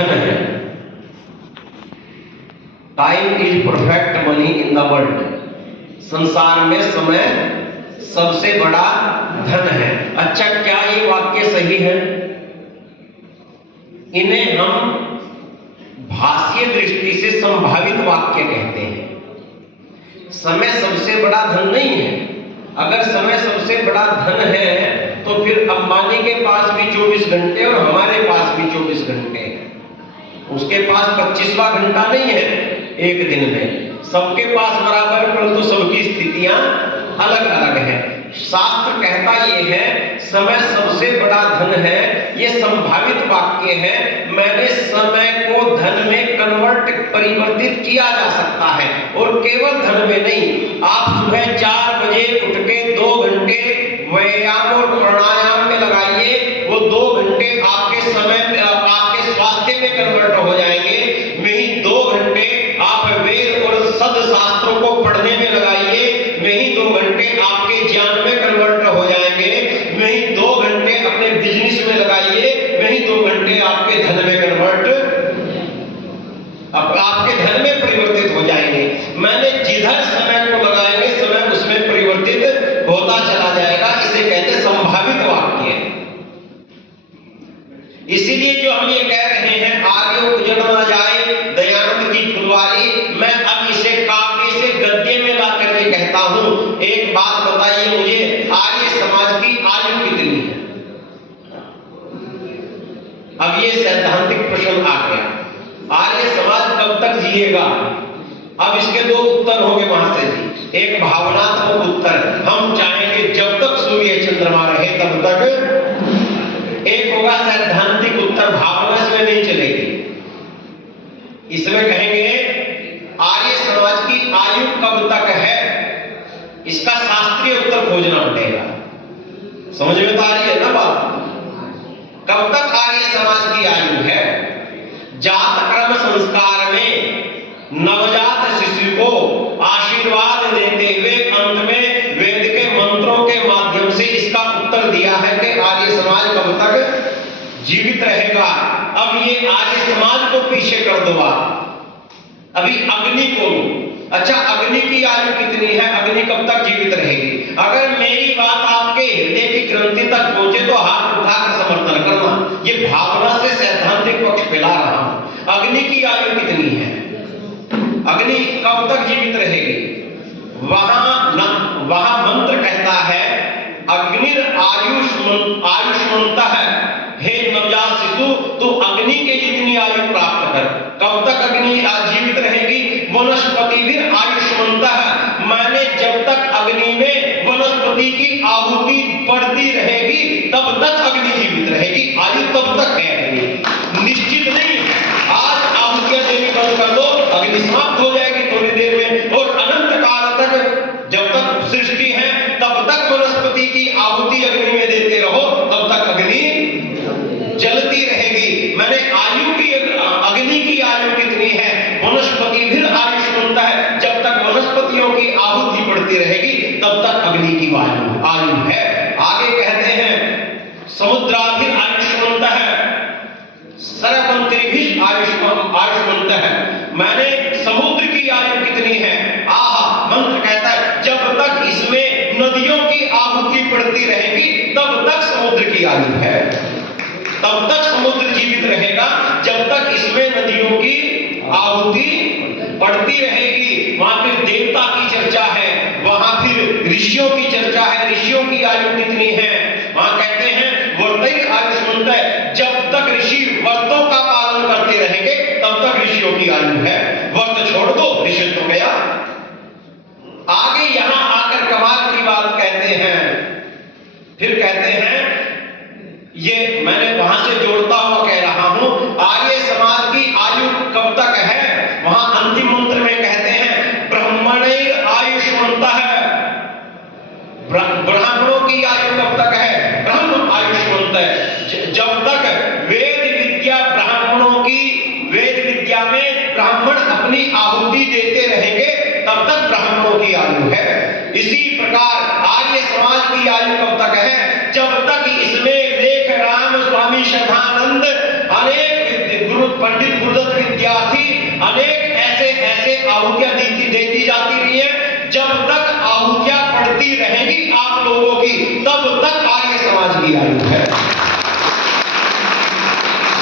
धन है। Time is perfect money in the world. संसार में समय सबसे बड़ा धन है। अच्छा, क्या ये वाक्य सही है? इन्हें हम भाष्य दृष्टि से संभावित वाक्य कहते हैं। समय सबसे बड़ा धन नहीं है। अगर समय सबसे बड़ा धन है तो फिर अंबानी के पास भी 24 घंटे और हमारे पास भी 24 घंटे हैं। उसके पास 25वां घंटा नहीं है एक दिन में। सबके पास बराबर, परंतु सबकी स्थितियां अलग अलग है। शास्त्र कहता ये है समय सबसे बड़ा धन है। ये संभावित वाक्य है। मैंने समय को धन में परिवर्तित किया जा सकता है, और केवल धन में नहीं। आप सुबह 4 बजे उठ के 2 घंटे व्यायाम और प्राणायाम में लगाइए, वो 2 घंटे आपके समय आपके स्वास्थ्य में कन्वर्ट हो जाएंगे। वही 2 घंटे आप वेद और सदशास्त्रों को पढ़ने में लगाइए, वही 2 घंटे आपके ज्ञान में कन्वर्ट हो जाएंगे। वही 2 घंटे अपने बिजनेस में लगाइए, वही 2 घंटे आपके धन में आपके धन में परिवर्तित हो जाएंगे। मैंने जिधर समय को लगाएंगे समय उसमें परिवर्तित होता चला जाएगा। इसे कहते संभावित वाक्य। इसीलिए जो हम ये कह रहे हैं आगे उजड़ ना जाए दयानंद की फुलवारी, मैं अब इसे काव्य से गद्य में ला करके कहता हूं। एक बात बताइए मुझे, आर्य समाज की आयु कितनी है? अब ये सैद्धांतिक प्रश्न आ गया। आर्य समाज कब तक जिएगा? अब इसके 2 उत्तर होंगे महाशय जी। एक भावनात्मक उत्तर, हम चाहेंगे जब तक सूर्य चंद्रमा रहे तब तक। एक होगा सैद्धांतिक उत्तर, भावना इसमें नहीं चलेगी। इसमें कहेंगे आर्य समाज की आयु कब तक है, इसका शास्त्रीय उत्तर खोजना पड़ेगा। समझ में तो आ रही है ना बात? कब तक आर्य समाज की आयु है? जात कर्म संस्कार में नवजात शिशु को आशीर्वाद देते हुए अंत में वेद के मंत्रों के माध्यम से इसका उत्तर दिया है कि आर्य समाज कब तक जीवित रहेगा। अब ये आर्य समाज को पीछे कर दो आप, अभी अग्नि को। अच्छा, अग्नि की आयु कितनी है? अग्नि कब तक जीवित रहेगी? अगर मेरी बात आपके हृदय की ग्रंथि तक पहुंचे तो हाथ उठाकर समर्थन करना। ये भावना से सैद्धांतिक पक्ष फैला रहा हूं। अग्नि की आयु कितनी है? अग्नि कब तक जीवित रहेगी? वहां मंत्र कहता है अग्निर आयुष्मन्तः, हे नवजात शिशु तू अग्नि के जितनी आयु प्राप्त कर। कब तक अग्नि जीवित रहेगी? वनस्पति भी आयुष्मन्तः, मैंने जब तक अग्नि में वनस्पति की आहुति पड़ती रहेगी तब तक अग्नि जीवित रहेगी। आयु तब तक है अग्नि, निश्चित नहीं है। आज आहुतियां देनी बंद कर दो, अग्नि समाप्त हो जाएगी थोड़ी देर में, और अनंत काल तक जब तक सृष्टि है तब तक वनस्पति की आहुति अग्नि में देते रहो, तब तक अग्नि जलती रहेगी। मैंने आयु की अग्नि की आयु कितनी है? वनस्पति भी आयुष्मन्तः है, जब तक वनस्पतियों की आहुति पड़ती रहेगी तब तक अग्नि की आयु है। आगे कहते हैं समुद्राभिर आयुष्मन्तः है, सरपंत्री भी आयुष्मन्तः है, मैंने समुद्र की आयु कितनी है? मंत्र कहता है जब तक इसमें नदियों की आहुति पड़ती रहेगी तब तक समुद्र की आयु है। तब तक समुद्र जीवित रहेगा जब तक इसमें नदियों की आहुति पड़ती रहेगी। वहां फिर देवता की चर्चा है, वहां फिर ऋषियों की चर्चा है। ऋषियों की आयु कितनी है? वहां कहते हैं वर्तैर आयुष्मन्तः, जब तक ऋषि व्रतों का पालन करते रहेंगे तब तक ऋषियों की आयु है। व्रत छोड़ दो, ऋषि तो गया। आगे यहां आकर कमाल की बात कहते हैं, फिर कहते हैं, ये मैंने वहां से जोड़ता हुआ कह रहा हूं, आर्य समाज की आयु कब तक है? वहां अंतिम मंत्र में कहते हैं ब्राह्मणैर आयुष्मन्तः, ब्राह्मणों की आयु कब तक है? ब्रह्म आयुष्मन्तः, जब तक वेद विद्या ब्राह्मणों की, वेद विद्या में ब्राह्मण अपनी आहुति देते रहेंगे तब तक ब्राह्मणों की आयु है। इसी प्रकार आर्य समाज की आयु कब तक है? जब तक इसमें लेख राम स्वामी शतानंद अनेक गुरु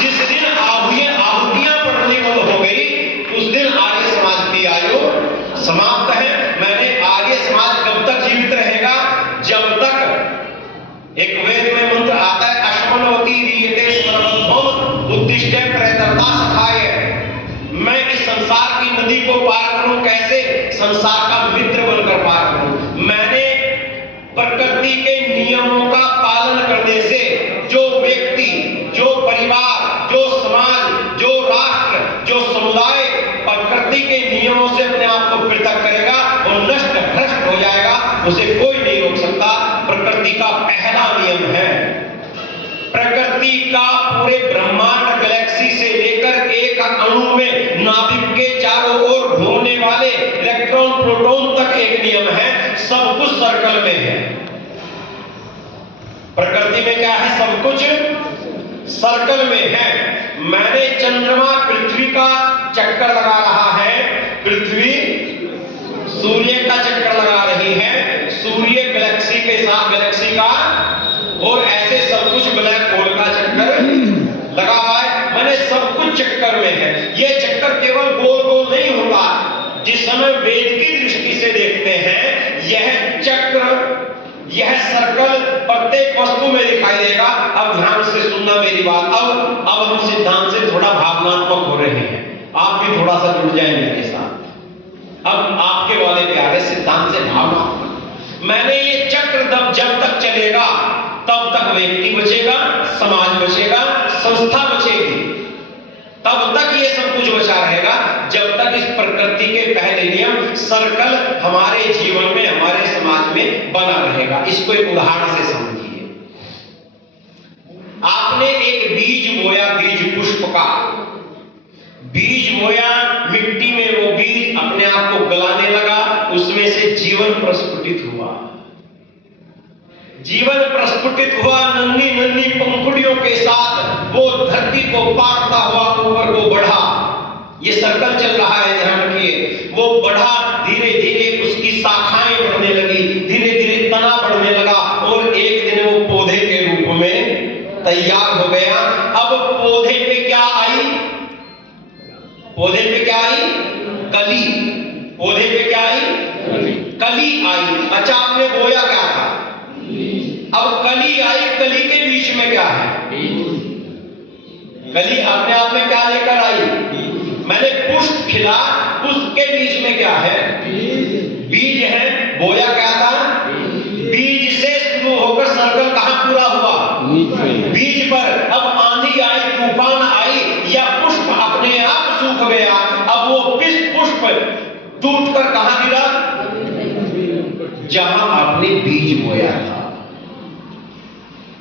जिस दिन आहुतियां पढ़नी बंद हो गई उस दिन आर्य समाज की आयु समाप्त है। मैंने आर्य समाज कब तक जीवित रहेगा? जब तक एक वेद में मंत्र आता है अश्वनवती रीयते स्मरणोम उद्दिष्टे प्रयतरता सखाय। मैं इस संसार की नदी को पार करूं, कैसे? संसार का मित्र बनकर पार करूं। मैंने प्रकृति के नियमों का पालन करने से जो व्यक्ति, जो परिवार, जो समाज, जो राष्ट्र, जो समुदाय प्रकृति के नियमों से अपने आप को पृथक करेगा वो नष्ट भ्रष्ट हो जाएगा, उसे कोई नहीं रोक सकता। प्रकृति का पहला नियम है, प्रकृति का पूरे ब्रह्मांड गैलेक्सी से लेकर एक अणु में नाभिक के चारों ओर घूमने वाले इलेक्ट्रॉन प्रोटॉन तक एक नियम है, सब कुछ सर्कल में है। प्रकृति में क्या है? सब कुछ सर्कल में है। मैंने चंद्रमा पृथ्वी का चक्कर लगा रहा है, पृथ्वी सूर्य का चक्कर लगा रही है, सूर्य गैलेक्सी के साथ गैलेक्सी का, और ऐसे सब कुछ ब्लैक होल का चक्कर लगा हुआ है। मैंने सब कुछ चक्कर में है। ये चक्कर केवल गोल गोल नहीं होता। जिस समय वेद की दृष्टि से देखते हैं यह चक्र, यह सर्कल प्रत्येक वस्तु में दिखाई देगा। अब ध्यान से सुनना मेरी बात। अब हम सिद्धांत से थोड़ा भावनात्मक हो रहे हैं, आप भी थोड़ा सा जुड़ जाएं मेरे साथ। अब आपके वाले प्यारे सिद्धांत से भावनात्मक। मैंने ये चक्र जब तक चलेगा तब तक व्यक्ति बचेगा, समाज बचेगा, संस्था बचेगी, तब तक ये सब कुछ बचा रहेगा जब तक इस प्रकृति के पहले नियम सर्कल हमारे जीवन में, हमारे समाज में बना रहेगा। इसको एक उदाहरण से समझिए। आपने एक बीज बोया, बीज पुष्प का बीज बोया, मिट्टी में वो बीज अपने आप को गलाने लगा, उसमें से जीवन प्रस्फुटित हुआ। जीवन प्रस्फुटित हुआ, नन्ही नन्ही पंखुड़ियों के साथ वो धरती को पाटता हुआ ऊपर को बढ़ा। ये सर्कल चल रहा है, ध्यान रखिए। वो बढ़ा, धीरे धीरे उसकी शाखाएं बढ़ने लगी, धीरे धीरे तना बढ़ने लगा, और एक दिन वो पौधे के रूप में तैयार हो गया। अब पौधे पे क्या आई? पौधे पे क्या आई? कली। पौधे पे क्या आई? कली आई। अच्छा, आपने बोया क्या था? अब कली आई, कली के बीच में क्या है? कली अपने आप में क्या लेकर आई? मैंने पुष्प खिला, पुष्प के बीच में क्या है? बीज है। बोया क्या था? बीज से शुरू होकर सर्कल कहां पूरा हुआ? बीज पर। अब आंधी आई, तूफान आई, या पुष्प अपने आप सूख गया, अब वो पुष्प टूटकर कहां गिरा? जहां आपने बीज बोया था।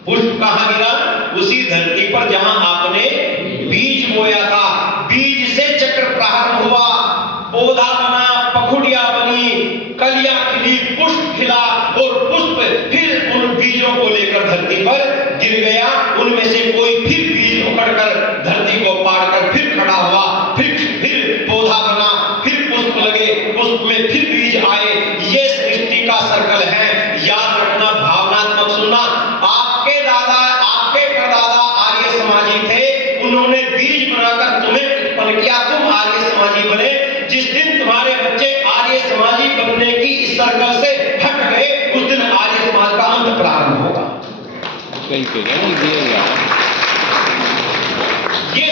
पुष्प कहां गिरा? उसी धरती पर जहां आपने बीज बोया था। बीज से चक्र प्रारंभ हुआ, पौधा बना, पखुड़िया बनी, कलियां खिली, पुष्प खिला, और पुष्प फिर उन बीजों को लेकर धरती पर गिर गया। उनमें से कोई फिर बीज उखड़कर धरती को पार कर फिर खड़ा हुआ, फिर पौधा बना, फिर पुष्प लगे, पुष्प में फिर बीज आए। ये सृष्टि का सर्कल है। याद रखना, भावनात्मक सुनना। आपके दादा, आपके परदादा आर्य समाजी थे, उन्होंने बीज बनाकर तुम्हें उत्पन्न किया, तुम आर्य समाजी बने। जिस दिन तुम्हारे बच्चे आर्य समाजी बनने की इस सर्कल से हट गए, उस दिन आर्य समाज का अंत प्रारंभ होगा। ये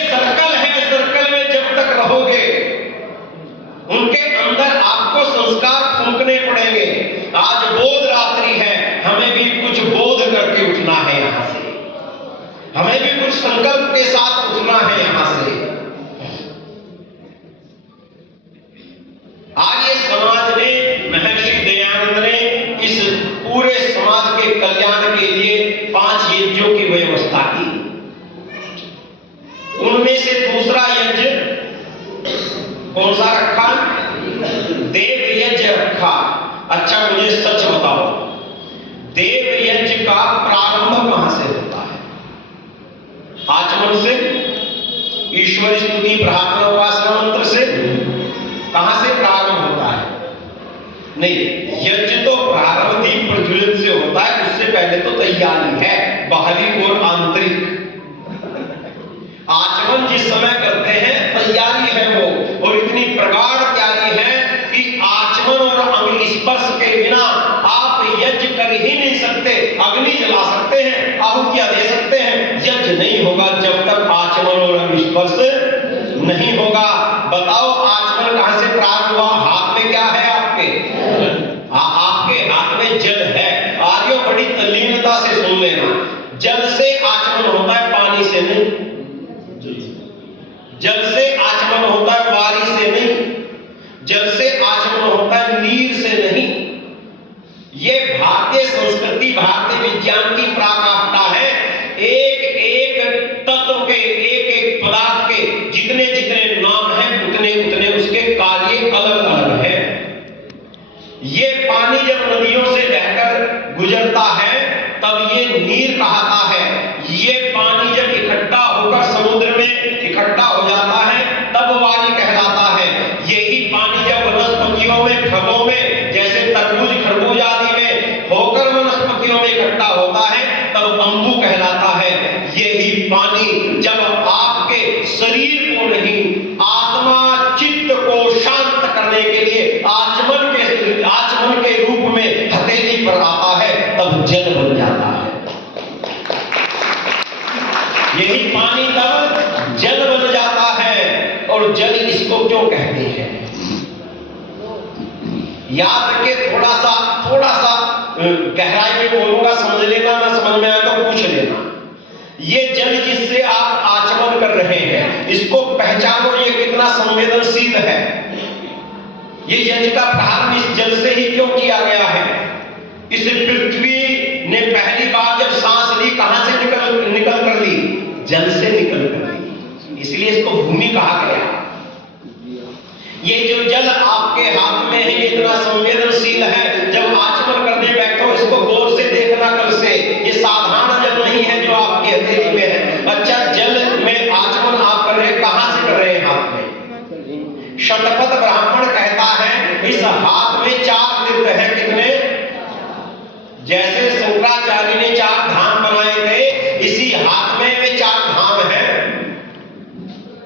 सर्कल है, सर्कल में जब तक रहोगे उनके अंदर आपको संस्कार फूंकने पड़ेंगे। आज बोध रात्रि है, हमें भी कुछ बोध करके उठना है यहां से, हमें भी कुछ संकल्प के साथ उठना है यहां से। आर्य समाज ने, महर्षि दयानंद ने इस पूरे समाज के कल्याण के लिए 5 यज्ञों की व्यवस्था की। उनमें से दूसरा यज्ञ कौन सा रखा? देव यज्ञ रखा। अच्छा, मुझे सच बताओ, देव यज्ञ का प्रारंभ कहां से होता है? आचमन से, ईश्वर स्तुति प्रार्थना उपासना मंत्र से? कहां से प्रारंभ होता है? नहीं, यज्ञ तो प्रारंभ दीप प्रज्वलित से होता है। उससे पहले तो तैयारी है, बाहरी और आंतरिक। इस समय करते हैं, तैयारी है वो, और इतनी प्रगाढ़ तैयारी है कि आचमन और अंग स्पर्श के बिना आप यज्ञ कर ही नहीं सकते। अग्नि जला सकते हैं, आहुतियां दे सकते हैं, यज्ञ नहीं होगा जब तक आचमन और अंग स्पर्श नहीं होगा। बताओ आचमन कहां से प्राप्त हुआ? हाथ में क्या है आपके? आपके हाथ में जल है। आर्यों बड़ी तल्लीनता से सुन लेना, जल से आचमन होता है, पानी से नहीं। जल से आचमन होता है, वारी से नहीं। जल से आचमन होता है, नीर से नहीं। ये भारतीय संस्कृति, भारतीय विज्ञान की पराकाष्ठा है। एक एक तत्व के, एक एक पदार्थ के जितने जितने नाम हैं, उतने उतने उसके कार्य अलग अलग हैं। ये पानी जब नदियों से बहकर गुजरता है तब ये नीर कहलाता है। ये पानी जब इकट्ठा होकर समुद्र में इकट्ठा हो जाता है तब वारी कहलाता है। यही पानी जब वनस्पतियों में, फलों में, जैसे तरबूज, खरबूज आदि में होकर वनस्पतियों में इकट्ठा होता है तब अम्बु कहलाता है। यही पानी जब आपके शरीर को नहीं, आत्मा चित्त को शांत करने के लिए आचमन के रूप में हथेली पर आता है तब जल बन जाता है। यही पानी तब जल बन जाता है। और जल इसको क्यों कहते हैं? याद रखिए, थोड़ा सा गहराई में बोलूंगा, समझ लेना, ना समझ में आए तो पूछ लेना। ये जल जिससे आप आचमन कर रहे हैं, इसको पहचानो, ये कितना संवेदनशील है। ये यज्ञ का प्रारंभ इस जल से ही क्यों किया गया है? इस पृथ्वी ने पहली बार जब सांस ली, कहां से निकल कर ली? जल से निकल कर ली, इसलिए इसको भूमि कहा गया। ये जो जल आपके हाथ में है, ये इतना संवेदनशील है। जब आचमन करने बैठो, इसको गौर से देखना कल से। ये साधारण जल नहीं है जो आपकी हथेली में है। अच्छा, जल में आचमन आप कर रहे हैं, कहां से कर रहे हैं? हाथ में। शतपथ ब्राह्मण कहता है इस हाथ में 4 तीर्थ है। कितने? जैसे शंकराचार्य ने 4 धाम बनाए थे, इसी हाथ में वे 4 धाम है।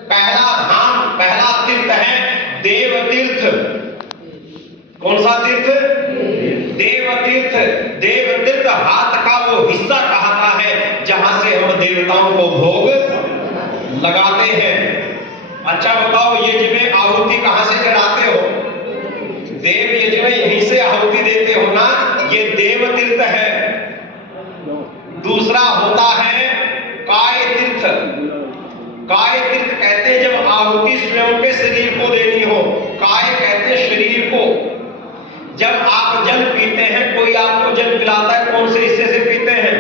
पहला तीर्थ है देव तीर्थ। कौन सा तीर्थ? देव तीर्थ। देव तीर्थ हाथ का वो हिस्सा कहता है जहां से हम देवताओं को भोग लगाते हैं। अच्छा बताओ, यज्ञ में आहुति कहां से चढ़ाते हो? देव यज्ञ में यहीं से आहुति देते हो ना, ये देव तीर्थ है। दूसरा होता है काय तीर्थ। काय तीर्थ कहते हैं जब आहुति स्वयं के शरीर को देनी हो, काय कहते हैं शरीर को। जब आप जल पीते हैं, कोई आपको जल पिलाता है, कौन से हिस्से से पीते हैं?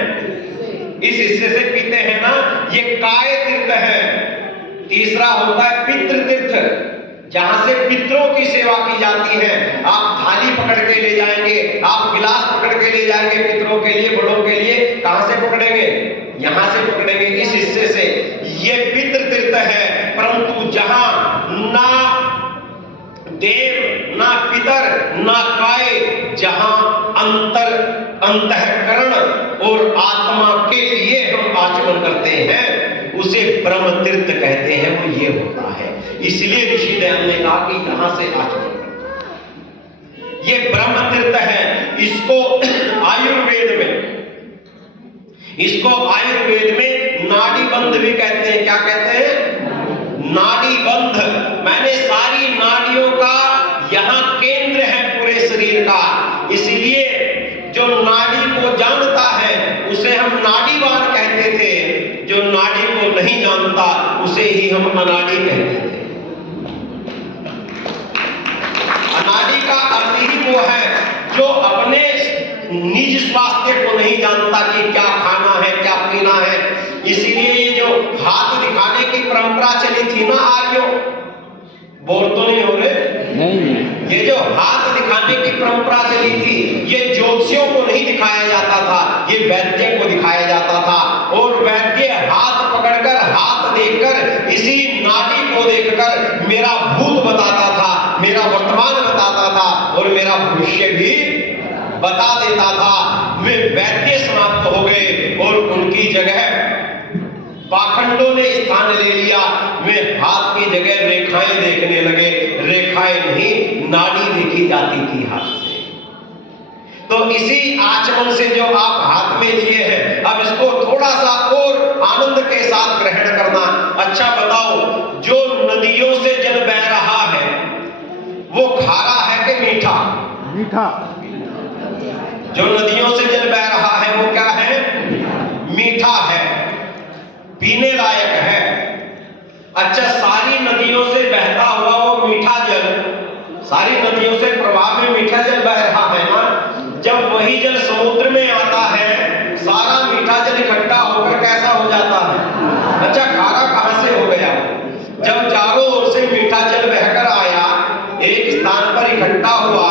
इस हिस्से से पीते हैं ना, ये काय तीर्थ है। तीसरा होता है पितृ तीर्थ, जहां से पितरों की सेवा की जाती है। आप थाली पकड़ के ले जाएंगे, आप गिलास पकड़ के ले जाएंगे पितरों के लिए, बड़ों के लिए। कहां से पकड़ेंगे? यहां से पकड़ेंगे, इस हिस्से से। ये पितृ तीर्थ है। परंतु जहां ना देव, ना पितर, ना काय, जहां अंतःकरण और आत्मा के लिए हम आचमन करते हैं, उसे ब्रह्म तीर्थ कहते हैं। वो ये होता है। इसलिए ऋषि दयाल ने कहा कि यहां से आचमन करते हैं। ये ब्रह्म तीर्थ है। इसको आयुर्वेद में नाड़ी बंध भी कहते हैं। क्या कहते हैं? नाड़ी बंध। मैंने सारी नाड़ियों का यहां केंद्र है पूरे शरीर का। इसलिए जो नाड़ी को जानता है उसे हम नाड़ीवान कहते थे, जो नाड़ी को नहीं जानता उसे ही हम अनाड़ी कहते थे। अनाड़ी का अर्थ ही वो है जो अपने निज स्वास्थ्य को नहीं जानता कि क्या खाना है, क्या पीना है। इसीलिए ये जो हाथ दिखाने की परंपरा चली थी ना आर्यों, बोल तो नहीं हो रहे? नहीं। ये जो हाथ दिखाने की परंपरा चली थी, ये ज्योतिषियों को नहीं दिखाया जाता था, ये वैद्य को दिखाया जाता था। और वैद्य हाथ पकड़कर, हाथ देखकर, इसी नाड़ी को देखकर मेरा भूत बताता था, मेरा वर्तमान बताता था और मेरा भविष्य भी बता देता था। वे वैद्य समाप्त हो गए और उनकी जगह पाखंडों ने स्थान ले लिया। वे रेखाएं देखने लगे। रेखाएं नहीं, नाड़ी देखी जाती थी हाथ से। तो इसी आचमन से जो आप हाथ में लिए हैं, अब इसको थोड़ा सा और आनंद के साथ ग्रहण करना। अच्छा बताओ, जो नदियों से जल बह रहा है वो खारा है कि मीठा? मीठा। जो नदियों से जल बह रहा है वो क्या है? मीठा है, पीने लायक है। अच्छा, सारी नदियों से बहता हुआ वो मीठा जल, सारी नदियों से प्रवाह में मीठा जल बह रहा है ना, जब वही जल समुद्र में आता है, सारा मीठा जल इकट्ठा होकर कैसा हो जाता है? अच्छा, खारा कहां से हो गया? जब चारों ओर से मीठा जल बहकर आया, एक स्थान पर इकट्ठा हुआ,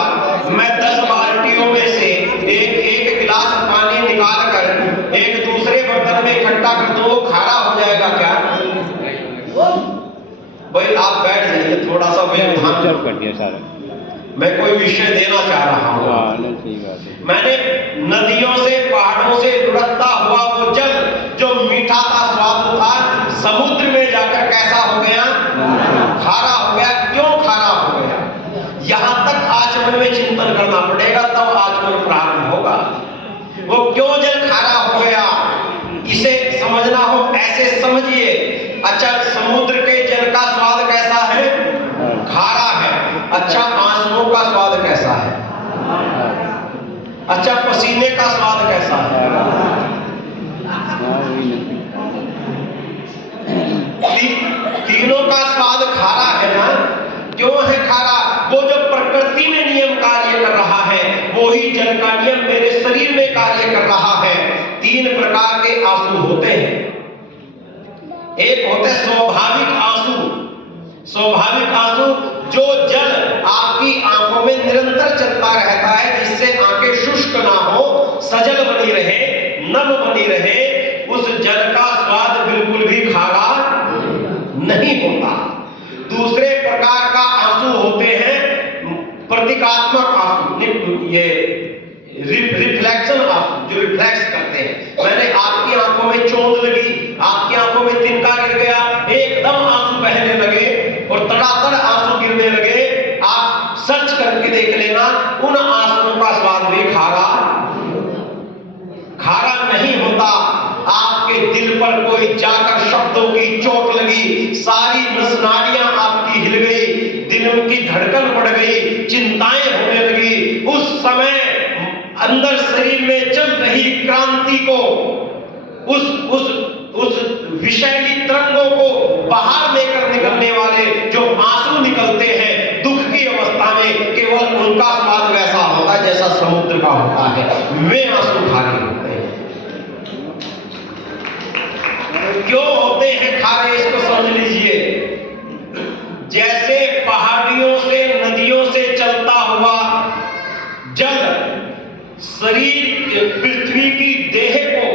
मैं 10 बाल्टियों में से एक गिलास पानी निकाल कर एक दूसरे बर्तन में इकट्ठा कर दूं, वो खारा हो जाएगा क्या? भाई आप बैठ जाइए, थोड़ा सा व्यवधान कर दिया सारा। मैं कोई विषय देना चाह रहा हूँ। मैंने नदियों से, पहाड़ों से लुढ़कता हुआ वो जल जो मीठा था, स्वाद था, समुद्र में जाकर कैसा हो गया? खारा हो गया। क्यों खारा हो गया? यहां तक आचमन में चिंतन करना पड़ेगा, तब आचमन प्रारंभ होगा। वो क्यों जल खारा हो गया, इसे समझना हो, ऐसे समझिए। अच्छा, समुद्र के जल का स्वाद कैसा है? खारा है। अच्छा, आंसुओं का स्वाद कैसा है? अच्छा, पसीने का स्वाद कैसा है? तीनों का स्वाद खारा है ना। क्यों है खारा? वो जो प्रकृति में नियम कार्य कर रहा है, वही जल का नियम मेरे शरीर में कार्य कर रहा है। 3 प्रकार के आंसू होते हैं। एक होते स्वाभाविक आंसू। स्वाभाविक आंसू, जो जल आपकी आंखों में निरंतर चलता रहता है, जिससे आंखें शुष्क ना हो, सजल बनी रहे, नम बनी रहे, उस जल का स्वाद बिल्कुल भी खारा नहीं होता। दूसरे प्रकार का आंसू होते हैं प्रतीकात्मक आंसू, ये रिफ्लेक्शन आंसू, जो रिफ्लेक्स करते हैं। मैंने आपकी आंखों में चोंद लगी, आपकी आंखों में तिनका गिर गया, एकदम आंसू बहने लगे और तड़ातड़ आंसू गिरने लगे। आप सर्च करके देख लेना, उन आंसुओं का स्वाद भी खारा नहीं होता। आपके दिल पर कोई जाकर शब्दों की चोट लगी, सारी नस नाड़ियां आपकी हिल गई, दिल की धड़कन बढ़ गई, चिंताएं होने लगी। उस समय अंदर शरीर में चल रही क्रांति को, उस विषैली तरंगों को बाहर लेकर निकलने वाले जो आंसू निकलते हैं दुख की अवस्था में, केवल उनका स्वाद वैसा होता है जैसा समुद्र का होता है। वे आंसू खारे होते हैं। क्यों होते हैं खारे, इसको समझ लीजिए। जैसे पहाड़ियों से, नदियों से चलता हुआ जल शरीर, पृथ्वी की देह को,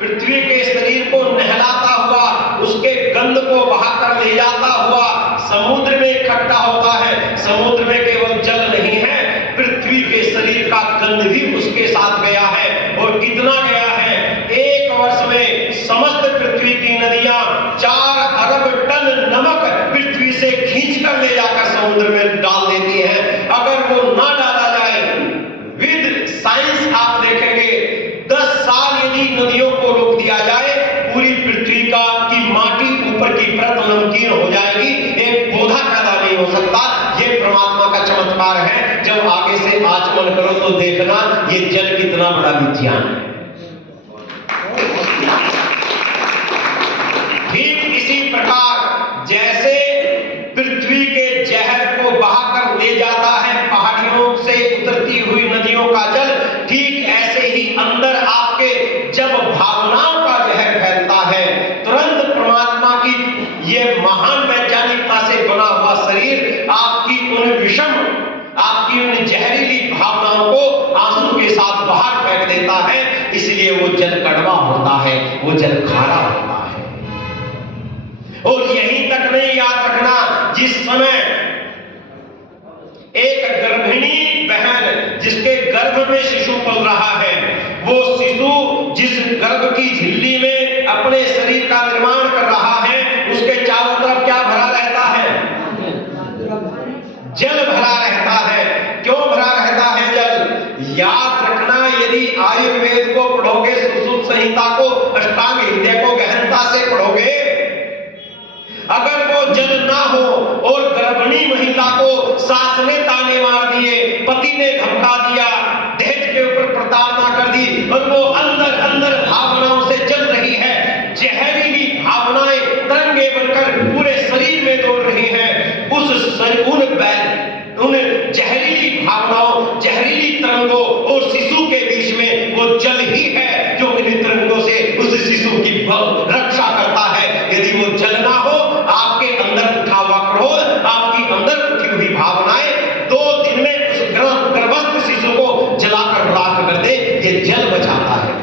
पृथ्वी के शरीर को नहलाता हुआ, उसके गंध को बहाकर ले जाता हुआ समुद्र में इकट्ठा होता है। समुद्र में केवल जल नहीं है, पृथ्वी के शरीर का गंध भी उसके साथ गया है। और कितना गया है? 1 वर्ष में समस्त पृथ्वी की नदियां 4 अरब टन नमक पृथ्वी से खींचकर ले जाकर समुद्र में डाल देती हैं। अगर वो ना डाला जाए, विद साइंस आप देखेंगे, 10 साल यदि नदियों को रोक दिया जाए, पूरी पृथ्वी की माटी ऊपर की परत नमकीन हो जाएगी, एक पौधा पैदा नहीं हो सकता। ये परमात्मा का चमत्कार है। जब आगे से आचमन करो तो देखना ये जल कितना बड़ा विज्ञान है। ठीक इसी प्रकार जैसे पृथ्वी के जहर को बहाकर ले जाता है पहाड़ियों से उतरती हुई नदियों का जल, ठीक ऐसे ही अंदर आपके जब भावनाओं का जहर फैलता है, तुरंत परमात्मा की ये महान वैज्ञानिकता से बना हुआ शरीर आपकी उन विषम, आपकी उन जहरीली भावनाओं को आंसू के साथ बाहर फेंक देता है। इसलिए वो जल कड़वा होता है, वो जल खारा होता है। और यहीं तक नहीं, याद रखना, जिस समय एक गर्भिणी बहन जिसके गर्भ में शिशु पल रहा है, वो शिशु जिस गर्भ की झिल्ली में अपने शरीर का निर्माण कर रहा है, उसके चारों तरफ क्या भरा रहता है? जल ना हो, और गर्भिणी महिला को सास ने ताने मार दिए, पति ने धमका दिया, दहेज के ऊपर प्रताड़ना कर दी, और वो अंदर अंदर भावनाओं से जल रही है। जहरीली भावनाएं तरंगे बनकर पूरे शरीर में दौड़ रही हैं। उन जहरीली भावनाओं, जहरीली तरंगों और शिशु के बीच में वो जल ही है जो इन तरंगों से उस शिशु की रक्षा करता है। यदि वो जल ना हो, आपके अंदर उठा हुआ क्रोध, आपकी अंदर उठी हुई भावनाएं 2 दिन में उस गर्भस्थ शिशु को जलाकर राख कर दे, ये जल बचाता है।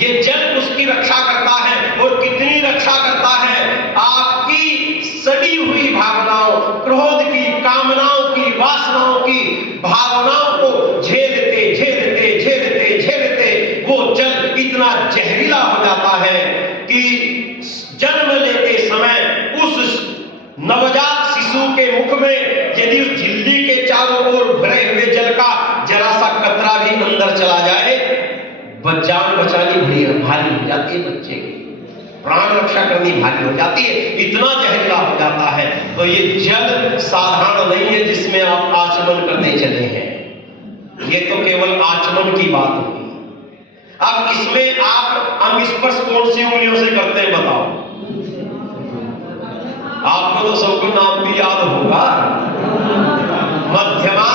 ये जल उसकी रक्षा करता है, और कितनी रक्षा करता है? आपकी सड़ी हुई भावनाओं, क्रोध की, कामनाओं की, वासनाओं की भावनाओं को झेलते झेलते झेलते झेलते वो जल इतना जहरीला हो जाता है कि जन्म लेते समय उस नवजात शिशु के मुख में यदि उस झिल्ली के चारों ओर भरे हुए जल का जरा सा कतरा भी अंदर चला जाए, जान बचानी भारी हो जाती है, बच्चे की प्राण रक्षा करनी भारी हो जाती है, इतना जहरीला हो जाता है। तो ये जल साधारण नहीं है जिसमें आप आचमन करने चले हैं, ये तो केवल आचमन की बात हुई। अब इसमें आप अंग स्पर्श कौन सी उंगलियों से करते हैं बताओ? आपको तो सबको नाम भी याद होगा, मध्यमा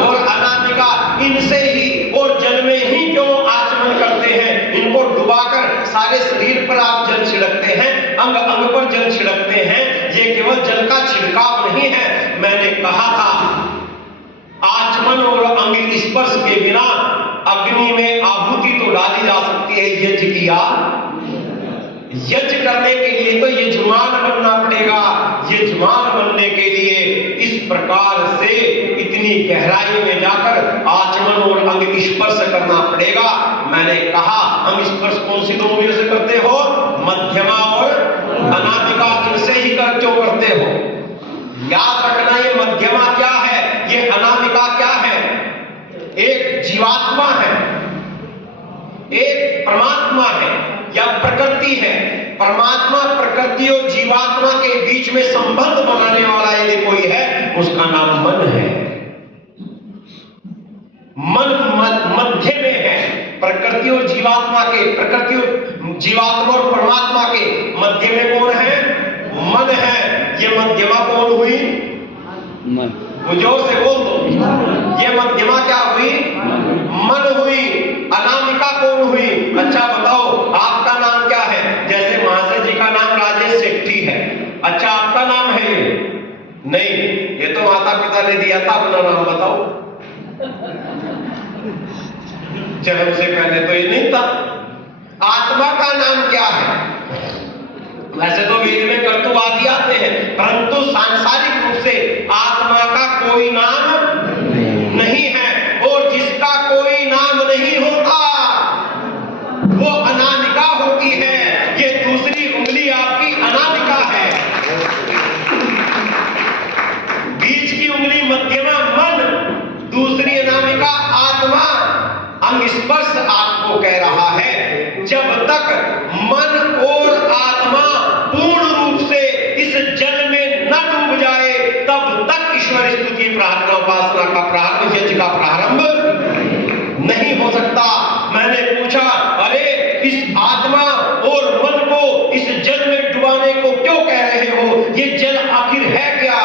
और अनामिका, इनसे ही और जल में ही क्यों आचमन करते हैं? इनको डुबाकर सारे शरीर पर आप जल छिड़कते हैं, अंग अंग पर जल छिड़कते हैं, ये केवल जल का छिड़काव नहीं है। मैंने कहा था आचमन और अंग स्पर्श के बिना अग्नि में आहुति तो डाली जा सकती है, यज्ञ किया, यज्ञ करने के लिए तो यजमान बनना पड़ेगा। यजमान बनने के लिए इस प्रकार से इतनी गहराई में जाकर आचमन और अंग स्पर्श करना पड़ेगा। मैंने कहा अंग स्पर्श कौन सी 2 उंगलियों से करते हो? मध्यमा और अनामिका, इनसे ही क्यों करते हो? याद रखना, ये मध्यमा क्या है, ये अनामिका क्या है? एक जीवात्मा है, एक परमात्मा है या प्रकृति है। परमात्मा, प्रकृति और जीवात्मा के बीच में संबंध बनाने वाला यदि कोई है, उसका नाम मन है। मन मध्य में है, प्रकृति और जीवात्मा के, प्रकृति और जीवात्मा और परमात्मा के मध्य में कौन है? मन है। ये मध्यमा कौन हुई? मन। जोर से बोल दो, ये मध्यमा क्या हुई? मन हुई। अनामिका कौन हुई? अच्छा बताओ, आपका नाम क्या है? जैसे महाशय जी का नाम राजेश सेठी है, अच्छा आपका नाम है ये? नहीं, ये तो माता पिता ने दिया था, अपना नाम बताओ। जन्म से पहले तो ये नहीं था। आत्मा का नाम क्या है? वैसे तो वेद में कर्तुवादी आते हैं, परंतु सांसारिक रूप से आत्मा का कोई नाम नहीं है, और जिसका कोई नाम नहीं होता वो अनामिका होती है। ये दूसरी उंगली आपकी अनामिका है, बीच की उंगली मध्यमा मन, दूसरी अनामिका आत्मा। अंग स्पर्श आपको कह रहा है जब तक मन और आत्मा पूर्ण रूप से इस जल में न डूब जाए, तब तक ईश्वर स्तुति, प्रार्थना, उपासना का प्रारंभ, यज्ञ का प्रारंभ नहीं हो सकता। मैंने पूछा, अरे इस आत्मा और मन को इस जल में डुबाने को क्यों कह रहे हो? ये जल आखिर है क्या?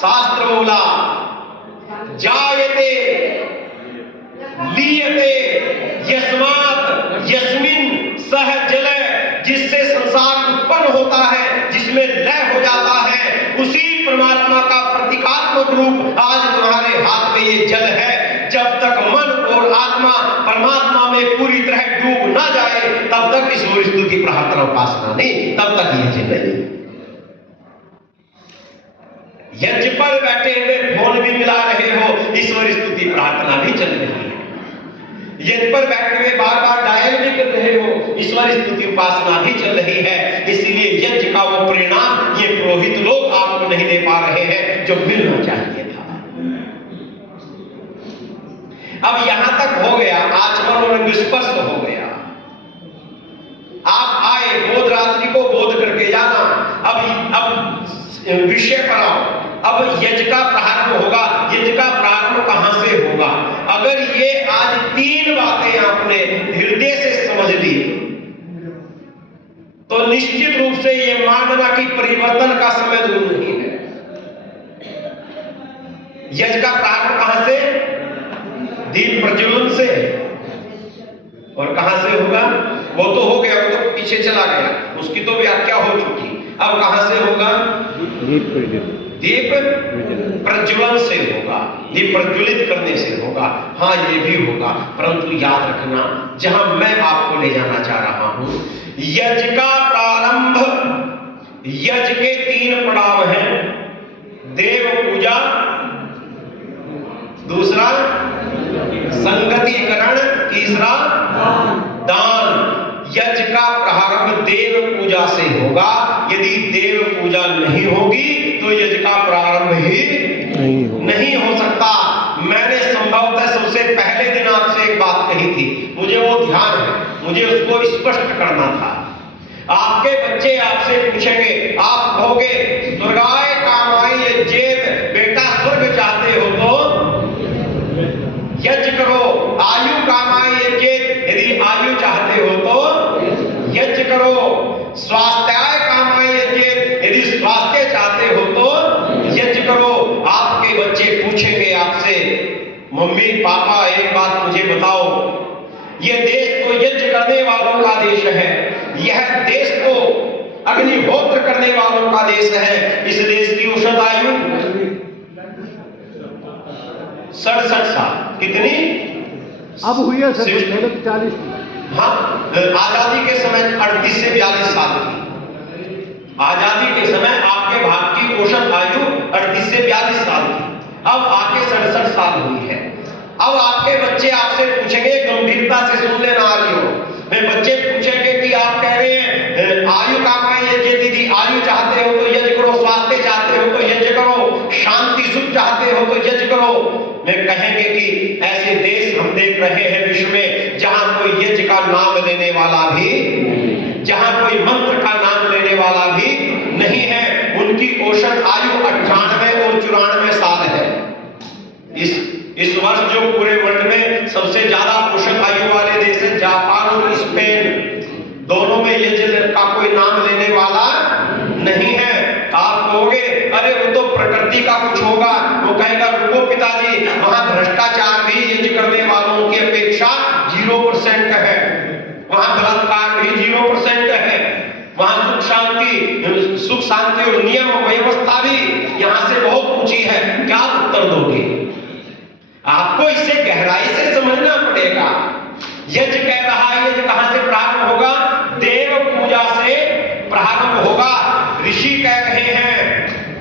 शास्त्र बोला, जायते लीयते यस्मात् यस्मिन सह जलय, जिससे संसार उत्पन्न होता है, जिसमें लय हो जाता है, उसी परमात्मा का प्रतीकात्मक रूप आज तुम्हारे हाथ में ये जल है। जब तक मन और आत्मा परमात्मा में पूरी तरह डूब ना जाए, तब तक ईश्वर स्तुति, प्रार्थना, उपासना नहीं, तब तक ये जल नहीं। यज्ञ पर बैठे हुए फोन भी मिला रहे हो, ईश्वर स्तुति प्रार्थना भी चल रही है। यज्ञ पर बैठे हुए बार बार डायल भी कर रहे हो, ईश्वर स्तुति उपासना भी चल रही है। इसलिए यज्ञ का वो परिणाम ये पुरोहित लोग आपको नहीं दे पा रहे हैं जो मिलना चाहिए था। अब यहां तक हो गया, आचमन और स्पर्श हो गया। आप विषय पर आओ। अब यज्ञ का प्रारंभ होगा, यज्ञ का प्रारंभ कहां से होगा? अगर ये आज 3 बातें आपने हृदय से समझ ली तो निश्चित रूप से ये मानना कि परिवर्तन का समय दूर नहीं है। यज्ञ का प्रारंभ कहां से? दीप प्रज्वलन से। और कहां से होगा? वो तो हो गया, वो तो पीछे चला गया, उसकी तो व्याख्या हो चुकी। अब कहां से होगा? दीप प्रज्वलन से होगा, दीप प्रज्वलित करने से होगा। हाँ, ये भी होगा, परंतु याद रखना जहां मैं आपको ले जाना चाह रहा हूं, यज्ञ का प्रारंभ, यज्ञ के 3 पड़ाव हैं। देव पूजा, दूसरा संगतिकरण, तीसरा दान। यज्ञ का प्रारंभ देव पूजा से होगा। यदि देव पूजा नहीं होगी तो यज्ञ का प्रारंभ ही नहीं हो सकता। मैंने संभवतः सबसे पहले दिन आपसे एक बात कही थी, मुझे वो ध्यान है, मुझे उसको स्पष्ट करना था। आपके बच्चे आपसे पूछेंगे, आप कहोगे स्वर्गाय कामाय यज्ञेत, बेटा स्वर्ग चाहते हो तो यज्ञ करो। आयु कामाय यज्ञेत, यदि आयु चाहते हो तो यज्ञ करो। स्वास्थ्याय कामाय यज्ञेत, यदि स्वास्थ्य चाहते हो तो यज्ञ करो। आपके बच्चे पूछेंगे आपसे, मम्मी पापा एक बात मुझे बताओ, यह देश तो यज्ञ करने वालों का देश है, यह देश तो अग्निहोत्र करने वालों का देश है, इस देश की औसत आयु 67 साल। कितनी? अब हुई है सर, पहले तो 40 थी। हाँ, आजादी के समय 38 से 42 साल थी। आजादी के समय आपके भारत की औसत आयु 38 से 42 साल थी, अब आके 67 साल हुई है। अब आपके बच्चे आपसे पूछेंगे, गंभीरता से सुन लेना आलियो, मैं बच्चे पूछेंगे कि आप कह रहे हैं आयु कामाय यज्ञ, दीदी आयु चाहते हो तो यज्ञ करो, स्वास्थ्य चाहते हो तो यज्ञ करो, शांति सुख चाहते हो तो यज्ञ करो। मैं कहेंगे कि ऐसे देश हम देख रहे हैं विश्व में जहां कोई यज्ञ का नाम लेने वाला भी, जहां कोई मंत्र का नाम लेने वाला भी नहीं है। उनकी औसत आयु 98 और 94 साल है। इस वर्ष जो पूरे वर्ल्ड में सबसे ज्यादा औसत आयु वाले देश है जापान और स्पेन, दोनों में यज्ञ का कोई नाम लेने वाला नहीं है। आप कहोगे अरे वो तो प्रकृति का कुछ होगा, वो कहेगा रुको पिताजी, वहां भ्रष्टाचार भी यज्ञ करने वालों की अपेक्षा 0% है, वहां बलात्कार भी 0% है, वहां सुख शांति और नियम व्यवस्था भी यहां से बहुत ऊंची है। क्या उत्तर दोगे? आपको इसे गहराई से समझना पड़ेगा। यज्ञ कह रहा है, यज्ञ कहां से प्रारंभ होगा? देव पूजा से प्रारंभ होगा। ऋषि कह रहे हैं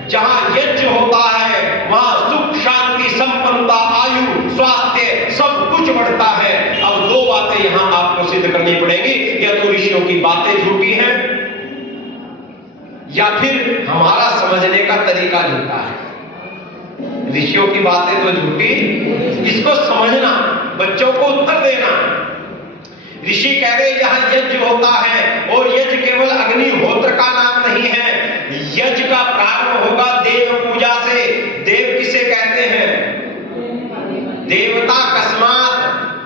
जहां यज्ञ होता है वहां सुख शांति संपन्नता आयु स्वास्थ्य सब कुछ बढ़ता है। अब 2 बातें यहां आपको सिद्ध करनी पड़ेगी, या तो ऋषियों की बातें झूठी हैं या फिर हमारा समझने का तरीका झूठा है। ऋषियों की बातें तो झूठी, इसको समझना, बच्चों को उत्तर देना। ऋषि कह रहे जहां यज्ञ होता है, और यज्ञ केवल अग्निहोत्र का नाम नहीं है, यज्ञ का प्रारंभ होगा देव पूजा से। देव किसे कहते हैं? देवता कस्मात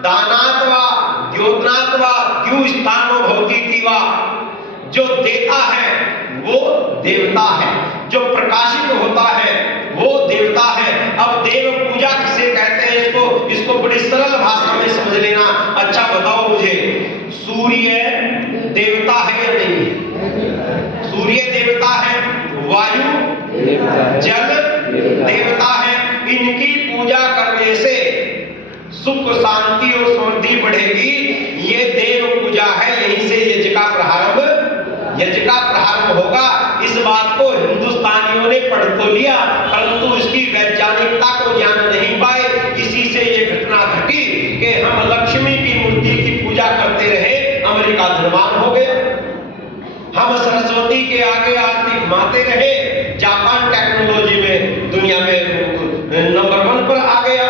दानात्वा द्योतनात्वा द्यु स्थानो भवति वा, जो देता है वो देवता है, जो प्रकाशित होता है वो देवता है। अब देव पूजा किसे कहते हैं? इसको बड़ी सरल भाषा में समझ लेना। अच्छा बताओ मुझे, सूर्य देवता है या नहीं है? सूर्य देवता है, वायु जल देवता है। इनकी पूजा करने से सुख शांति और समृद्धि बढ़ेगी, ये देव पूजा है। यहीं से यज्ञ का प्रारंभ होगा। इस बात को हिंदुस्तानियों ने पढ़ तो लिया, परंतु इसकी वैज्ञानिकता को जान नहीं पाए। इसी से ये घटना घटी कि हम लक्ष्मी की मूर्ति की पूजा करते रहे, अमेरिका धनवान हो गया। हम सरस्वती के आगे आरती घुमाते रहे, जापान टेक्नोलॉजी में दुनिया में नंबर 1 पर आ गया।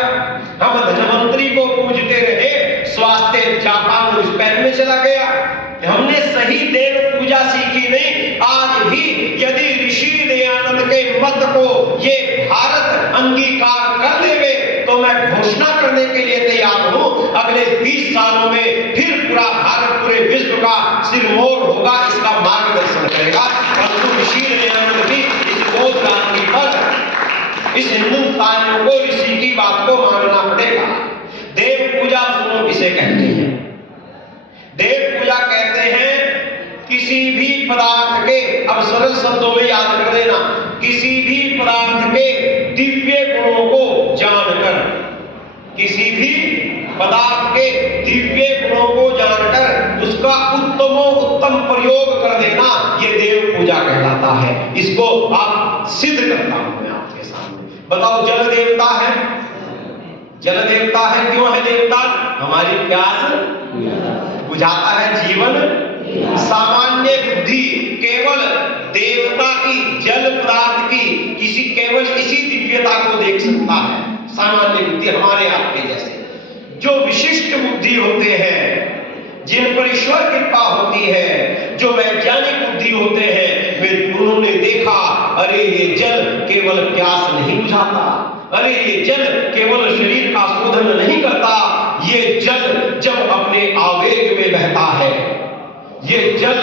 हम धनवंतरी को पूजते रहे, स्वास्थ्य जापान और स्पेन में चला गया। हमने सही देव पूजा सीखी नहीं। आज भी यदि ऋषि दयानंद के मत को ये भारत अंगीकार कर लेवे तो मैं घोषणा करने के लिए तैयार हूं, अगले 20 सालों में फिर पूरा भारत पूरे विश्व का सिरमौर होगा, इसका मार्गदर्शन करेगा। परंतु ऋषि दयानंद भी इस बोध क्रांति पर इस हिंदुस्तानियों को ऋषि की बात को मानना पड़ेगा। देव पूजा सुनो किसे कहते हैं? देव पूजा कहते हैं किसी भी पदार्थ के, अब सरल शब्दों में याद कर लेना, किसी भी पदार्थ के दिव्य गुणों को जानकर, किसी भी पदार्थ के दिव्य गुणों को जानकर उसका उत्तम प्रयोग कर देना, ये देव पूजा कहलाता है। इसको आप सिद्ध करता हूं मैं आपके सामने। बताओ, जल देवता है, जल देवता है, क्यों है देवता? हमारी प्यास बुझाता है, जीवन सामान्य बुद्धि केवल देवता की, जल पदार्थ की किसी केवल इसी दिव्यता को देख सकता है। सामान्य बुद्धि हमारे आपके जैसे जो विशिष्ट बुद्धि होते हैं, जिन पर ईश्वर कृपा होती है, जो वैज्ञानिक बुद्धि होते हैं, वे उन्होंने देखा, अरे ये जल केवल प्यास नहीं बुझाता, अरे ये जल केवल शरीर का शोधन नहीं करता, ये जल जब अपने आवेग में बहता है, ये जल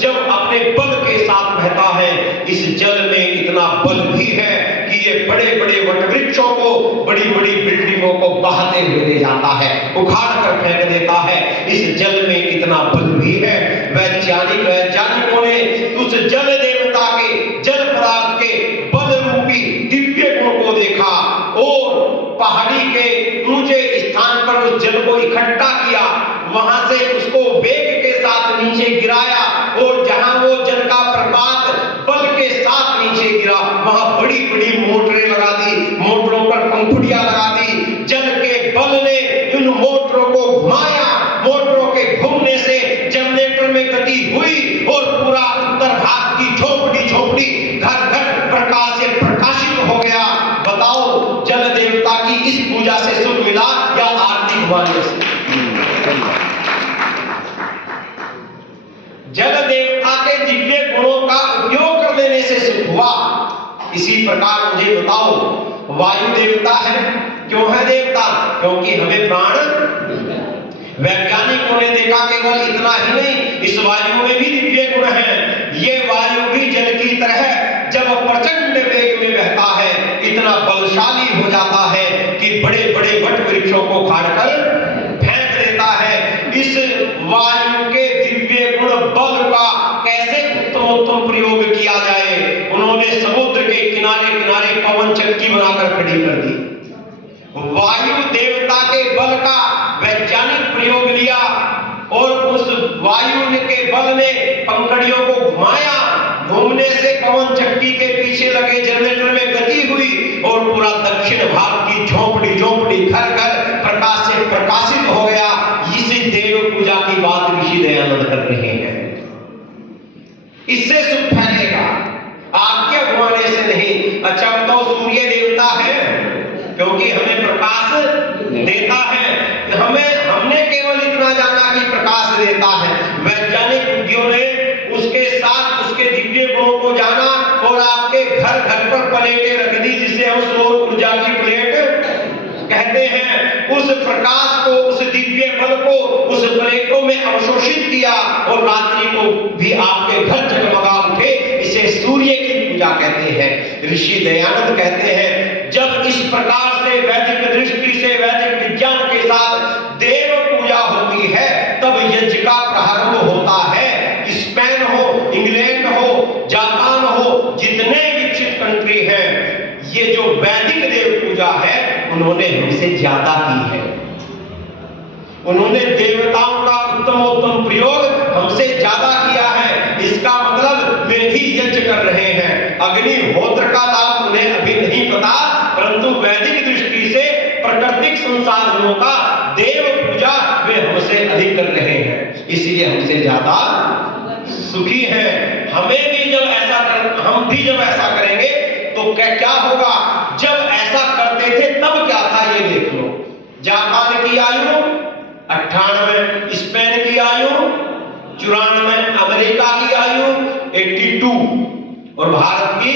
जब अपने बल के साथ बहता है, इस जल में इतना बल भी है कि ये बड़े बड़े वटवृक्षों को, बड़ी बड़ी बिल्डिंगों को बहाते हुए ले जाता है, उखाड़ कर फेंक देता है। इस जल में इतना बल भी है। वैज्ञानिकों ने उस जल देवता के, जल पदार्थ के बल रूपी दिव्य गुण को देखा और पहाड़ी के ऊंचे स्थान पर उस जल को इकट्ठा किया, वहां से उसको वेग के साथ नीचे गिराया और जहां वो जल का प्रपात बल के साथ नीचे गिरा, वहां बड़ी बड़ी मोटरें लगा दी, मोटरों पर पंखुड़ियां लगा दी। जल के बल ने इन मोटरों को घुमाया, मोटरों के घूमने से जनरेटर में गति हुई और पूरा उत्तर भाग की झोपड़ी झोपड़ी, घर घर प्रकाश से प्रकाशित हो गया। बताओ, जल देवता की इस पूजा से सुख मिला या आरती घुमाने से? जल देवता के दिव्य गुणों का उपयोग कर लेने से सुख हुआ। इसी प्रकार मुझे बताओ, वायु देवता है, क्यों है देवता? क्योंकि हमें प्राण, वैज्ञानिकों ने देखा केवल इतना ही नहीं, इस वायु में भी दिव्य गुण है। ये वायु भी जल की तरह जब प्रचंड वेग में बहता है, इतना बलशाली हो जाता है कि बड़े बड़े वट वृक्षों को खाड़कर फेंक देता है। इस वायु के दिव्य गुण बल का कैसे उत्तम प्रयोग किया जाए, उन्होंने समुद्र के किनारे किनारे पवन चक्की बनाकर खड़ी कर दी। वायु देवता के बल का वैज्ञानिक प्रयोग लिया और उस वायु के बल ने पंखुड़ियों को घुमाया, घूमने से पवन चक्की के पीछे लगे जनरेटर में गति हुई और पूरा दक्षिण भाग की झोपड़ी झोपड़ी, घर घर प्रकाश से प्रकाशित हो गया। इसी देव पूजा की बात ऋषि दयानंद कर रहे हैं। इससे सुख फैलेगा, आज्ञा घुमाने से नहीं। अच्छा बताओ, सूर्य देवता है, क्योंकि हमें प्रकाश देता है। हमने केवल इतना जाना कि प्रकाश देता है। वैज्ञानिक बुद्धियों ने उसके साथ उसके दिव्य गुणों को जाना और आपके घर घर पर प्लेटें रख दी, जिसे हम सौर ऊर्जा की प्लेट कहते हैं। उस प्रकाश को, उस दिव्य बल को उस प्लेटों में अवशोषित किया और रात्रि को भी आपके घर जगमगा उठे। इसे सूर्य की पूजा कहते हैं। ऋषि दयानंद कहते हैं, जब इस प्रकार से वैदिक दृष्टि से, वैदिक विज्ञान के साथ देव पूजा होती है, तब यज्ञ का प्रारंभ होता है। स्पेन हो, इंग्लैंड हो, जापान हो, जितने विकसित कंट्री हैं, ये जो वैदिक देव पूजा है, उन्होंने हमसे ज्यादा की है। उन्होंने देवताओं का उत्तम प्रयोग हमसे ज्यादा किया है। इसका मतलब वे ही यज्ञ कर रहे हैं। अग्निहोत्र का लाभ उन्हें अभी नहीं पता, परंतु वैदिक दृष्टि से प्राकृतिक संसाधनों का देव पूजा वे हमसे अधिक कर रहे हैं, इसलिए हमसे ज्यादा सुखी है। हम भी जब ऐसा करेंगे तो क्या होगा? जब ऐसा करते थे तब क्या था, ये देख लो। जापान की आयु 98, स्पेन की आयु 94, अमेरिका की आयु 82, और भारत की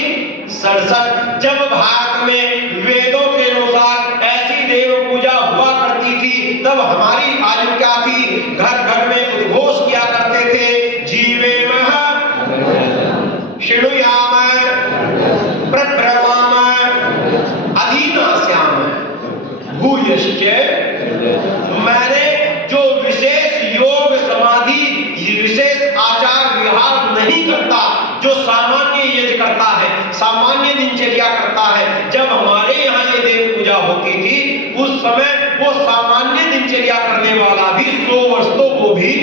67। जब भारत में वेदों के अनुसार ऐसी देव पूजा हुआ करती थी, तब हमारी आयु क्या थी? घर घर में उद्घोष किया करते थे, जीवेमः शृणुयाम प्रब्रह्माम अधीनास्याम भूयश्च। मैंने जो विशेष योग समाधि, विशेष आचार विहार नहीं करता, जो सामान्य यज्ञ करता है, सामान्य दिनचर्या करता है, जब हमारे यहाँ ये देव पूजा होती थी, उस समय वो सामान्य दिनचर्या करने वाला भी 100 वर्ष, तो वो भी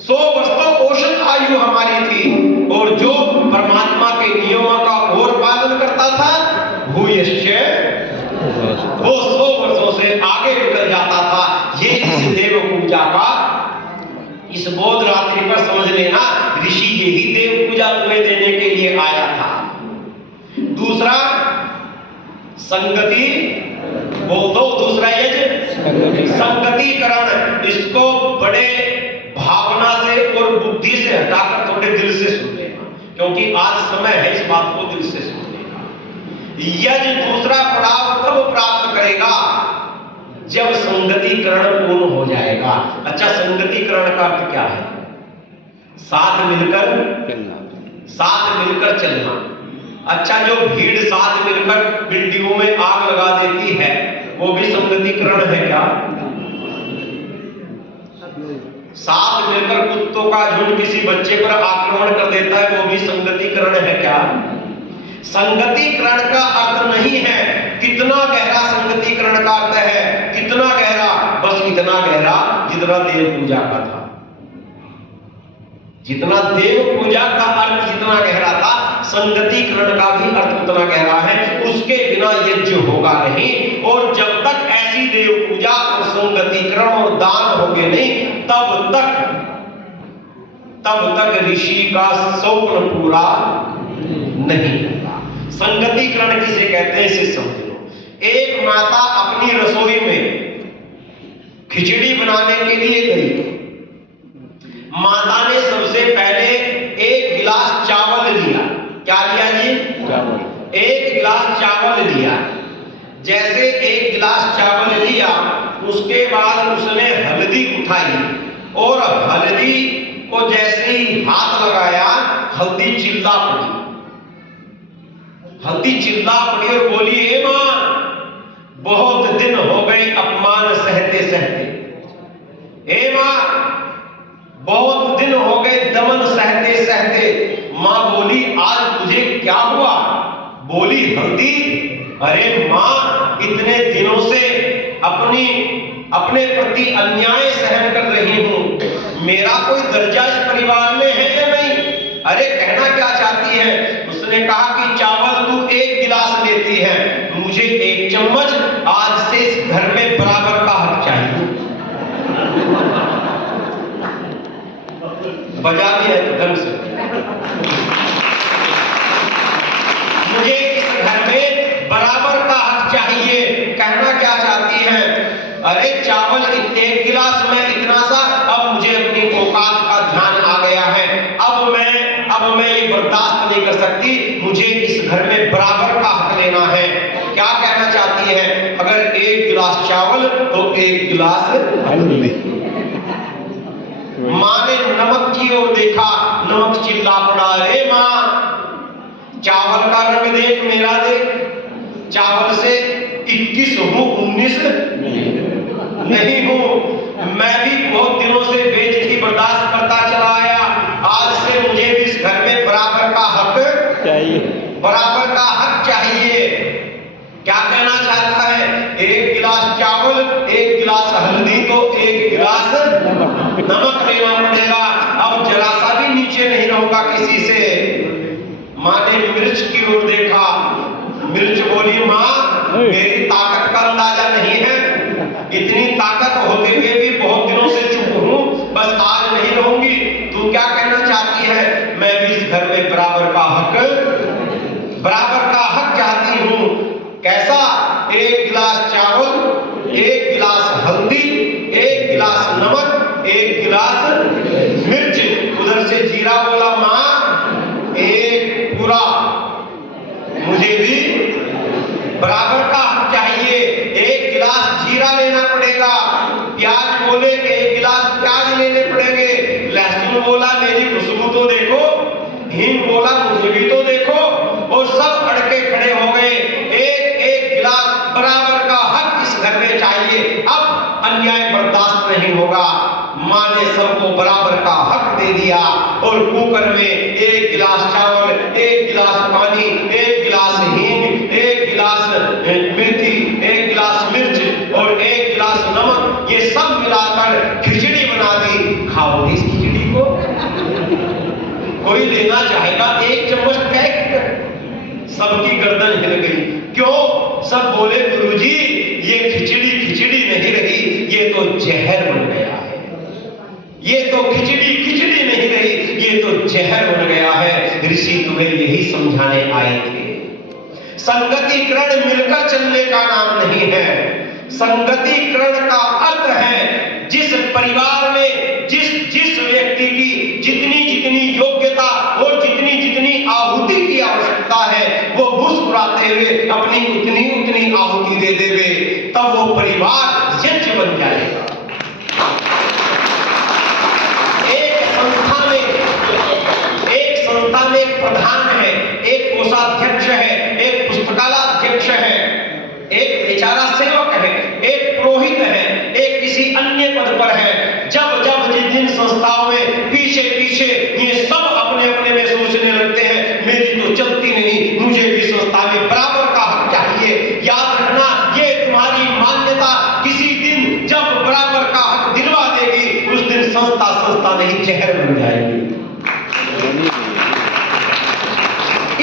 100 वर्ष तो औसत आयु हमारी थी। और जो परमात्मा के नियमों का और पालन करता था, भूयश्च, वो 100 वर्षों से आगे निकल जाता था। ये इस देव पूजा का, इस बोध रात्रि पर समझ लेना, ऋषि यही देव पूजा तुम्हें देने के लिए आया था। दूसरा संगति, बोल दो, दूसरा यज्ञ संगतिकरण। इसको बड़े भावना से और बुद्धि से हटाकर थोड़े दिल से सुन लेना, क्योंकि आज समय है इस बात को दिल से सुनने का। यज्ञ दूसरा पड़ाव तब प्राप्त करेगा जब संगतिकरण पूर्ण हो जाएगा। अच्छा, संगतिकरण का अर्थ क्या है? साथ मिलकर चलना। अच्छा, जो भीड़ साथ मिलकर बिल्डिंगों में आग लगा देती है, वो भी संगतिकरण है क्या? साथ मिलकर कुत्तों का झुंड किसी बच्चे पर आक्रमण कर देता है, वो भी संगतिकरण है क्या? संगतिकरण का अर्थ नहीं है कितना गहरा संगतिकरण का अर्थ है, कितना गहरा, बस इतना गहरा जितना देव पूजा का था। जितना देव पूजा का अर्थ जितना गहरा था, संगतिकरण का भी अर्थ उतना गहरा है। उसके बिना यज्ञ होगा नहीं। और जब तक ऐसी देव पूजा और संगतिकरण और दान होंगे नहीं, तब तक ऋषि का स्वप्न पूरा नहीं होगा। संगतिकरण किसे कहते हैं, इसे समझ लो। एक माता अपनी रसोई में खिचड़ी बनाने के लिए गई। माता ने सबसे पहले 1 गिलास चावल लिया। क्या लिया जी? चावल। 1 गिलास चावल लिया। जैसे 1 गिलास चावल लिया, उसके बाद उसने हल्दी उठाई और हल्दी को जैसे ही हाथ लगाया, हल्दी चिल्ला पड़ी। हल्दी चिल्ला पड़ी और बोली, हे मां, बहुत दिन हो गए अपमान सहते सहते। हे मां, बहुत दिन हो गए दमन सहते सहते। मां बोली, आज तुझे क्या हुआ? बोली हल्दी, अरे मां, इतने दिनों से अपने प्रति अन्याय सहन कर रही हूं। मेरा कोई दर्जा इस परिवार में है या नहीं? अरे कहना क्या चाहती है? उसने कहा कि चावल तू 1 गिलास लेती है, मुझे 1 चम्मच। आज से इस घर में बराबर का हक चाहिए। बजा भी है ढंग से। मुझे इस घर में बराबर का हक चाहिए। कहना क्या चाहती है? अरे चावल 1 गिलास में इतना सा, अब मुझे अपनी औकात का ध्यान आ गया है। अब मैं ये बर्दाश्त नहीं कर सकती, मुझे इस घर में बराबर का हक लेना है। क्या कहना चाहती है? अगर 1 गिलास चावल तो 1 गिलास हल्दी। मां ने नमक की ओर देखा, नमक चिल्ला पड़ा, अरे मां, चावल का रंग देख, मेरा देख। चावल से 21 हूं, 19 नहीं हूं। मैं भी बहुत दिनों से बेइज्जती बर्दाश्त करता चला आया। आज से मुझे भी इस घर में बराबर का हक चाहिए। बराबर का हक चाहिए। क्या कहना चाहता है? 1 गिलास चावल, 1 गिलास हल्दी, तो 1 गिलास नमक लेना पड़ेगा। अब जरा सा भी नीचे नहीं रहूंगा किसी से। मां ने मिर्च की ओर देखा। मिर्च बोली, मां, मेरी ताकत का अंदाजा नहीं है। इतनी ताकत होते हुए भी बहुत दिनों से चुप हूं, बस आज नहीं रहूंगी। तू क्या कहना चाहती है? मैं भी इस घर में बराबर का हक चाहती हूं। कैसा? 1 गिलास चावल, 1 गिलास हल्दी, 1 गिलास नमक, 1 गिलास मिर्च। उधर से जीरा बोला, मां, 1 तो देखो, हिंद बोला मुझे भी तो देखो, और सब अड़के खड़े हो गए। एक एक गिलास बराबर का हक इस घर में चाहिए, अब अन्याय बर्दाश्त नहीं होगा। माँ ने सबको बराबर का हक दे दिया और कुकर में एक गिलास चावल, एक गिलास पानी, एक गिलास हींग, एक गिलास मेथी, एक गिलास मिर्च और एक गिलास नमक, ये सब मिलाकर खिचड़ी बना दी। खाओ इस खिचड़ी को। कोई लेना चाहेगा एक चम्मच पैक, सबकी गर्दन हिल गई। क्यों? सब बोले गुरुजी ये खिचड़ी खिचड़ी नहीं रही, ये तो जहर बन गया है। ये तो खिचड़ी खिचड़ी नहीं रही, ये तो जहर बन गया है। ऋषि तुम्हें यही समझाने आए थे। संगतिकरण मिलकर चलने का नाम नहीं है। संगतिकरण का अर्थ है जिस परिवार में जिस व्यक्ति की जितनी जितनी योग्यता और जितनी जितनी आहुति की आवश्यकता है, वो मुस्कुराते हुए अपनी उतनी उतनी आहुति दे देवे, तब वो परिवार यज्ञ बन जाएगा। संस्था में एक प्रधान है, एक कोषाध्यक्ष है, एक पुस्तकालयाध्यक्ष है, एक बेचारा सेवक है, एक पुरोहित है, एक किसी अन्य पद पर है। जब जब जिन संस्थाओं में पीछे पीछे ये सब अपने अपने में सोचने लगते हैं मेरी तो चलती नहीं, मुझे भी संस्था में बराबर का हक चाहिए। याद रखना, ये तुम्हारी मान्यता किसी दिन जब बराबर का हक दिलवा देगी, उस दिन संस्था नहीं जहर बन जाएगी।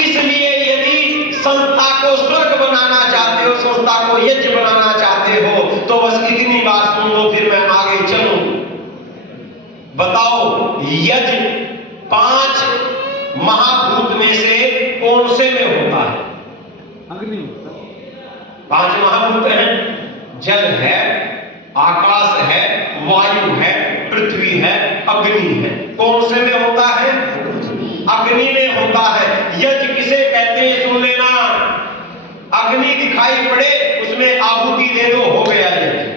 इसलिए यदि संस्था को स्वर्ग बनाना चाहते हो, संस्था को यज्ञ बनाना चाहते हो, तो बस इतनी बात सुन लो, फिर मैं आगे चलूं। बताओ, यज्ञ 5 महाभूत में से कौन से में होता है? अग्नि। 5 महाभूत हैं, जल है, आकाश है, वायु है, पृथ्वी है, अग्नि है। कौन से में होता है? अग्नि में होता है। यज्ञ किसे कहते हैं सुन लेना। अग्नि दिखाई पड़े उसमें आहुति दे दो, हो गया यज्ञ।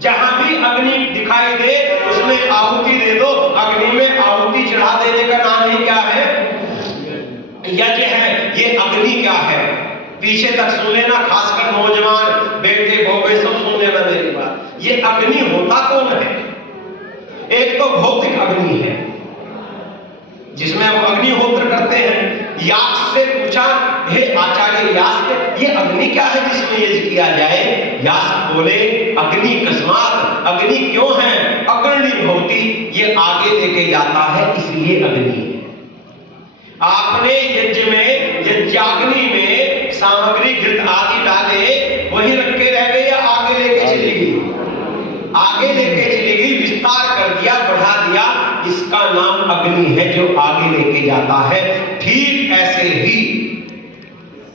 जहां भी अग्नि दिखाई दे उसमें आहुति दे दो। अग्नि में आहुति चढ़ा देने का नाम ही क्या है? यज्ञ है। ये अग्नि क्या है? पीछे तक सुन लेना, खासकर नौजवान बेटे बहुए सब सुन लेना मेरी बात। ये अग्नि होता कौन है? एक तो भौतिक अग्नि है जिसमें हम अग्निहोत्र करते हैं। यास से पूछा, हे आचार्य यास, ये अग्नि क्या है जिसमें यज्ञ किया जाए? यास बोले, अग्नि कस्मात, अग्नि क्यों है? अग्नि भवति, ये आगे लेके जाता है इसलिए अग्नि है। आपने यज्ञ में, यज्ञाग्नि में सामग्री घृत आदि डाले, वही रखे रह गए या आगे लेके चली गई? आगे लेके चली गई, विस्तार कर दिया, बढ़ा दिया, इसका नाम अग्नि है जो आगे लेके जाता है। ठीक ऐसे ही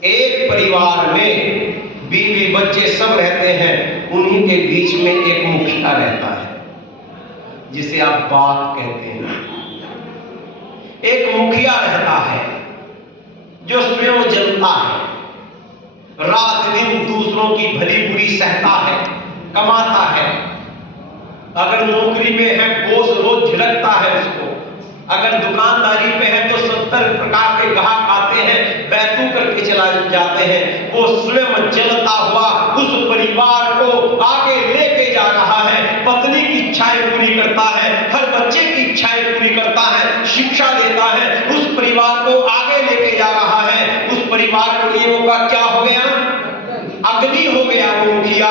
एक परिवार में बीवी बच्चे सब रहते हैं, उन्हीं के बीच में एक मुखिया रहता है जिसे आप बाप कहते हैं। एक मुखिया रहता है जो स्वयं जलता है, रात दिन दूसरों की भली बुरी सहता है, कमाता है। अगर नौकरी पे है बोस रोज झिड़कता है उसको, अगर दुकानदारी पे है तो 70 प्रकार के ग्राहक आते हैं, बैतू करके चला जाते हैं। वो स्वयं जलता हुआ उस परिवार को आगे लेके जा रहा है। पत्नी की इच्छाएं पूरी करता है, हर बच्चे की इच्छाएं पूरी करता है, शिक्षा देता है, उस परिवार को आगे लेके जा रहा है। उस परिवार के लिए वो क्या हो गया? अग्नि हो गया वो मुखिया।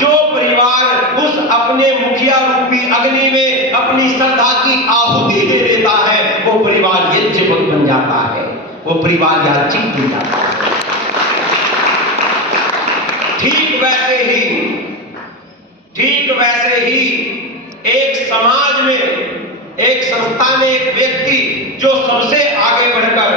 जो परिवार उस अपने मुखिया रूपी अग्नि में अपनी श्रद्धा की आहुति दे देता है, वो परिवार यज्ञ बन जाता है, वो परिवार याचिक बन जाता है। ठीक वैसे ही एक समाज में, एक संस्था में एक व्यक्ति जो सबसे आगे बढ़कर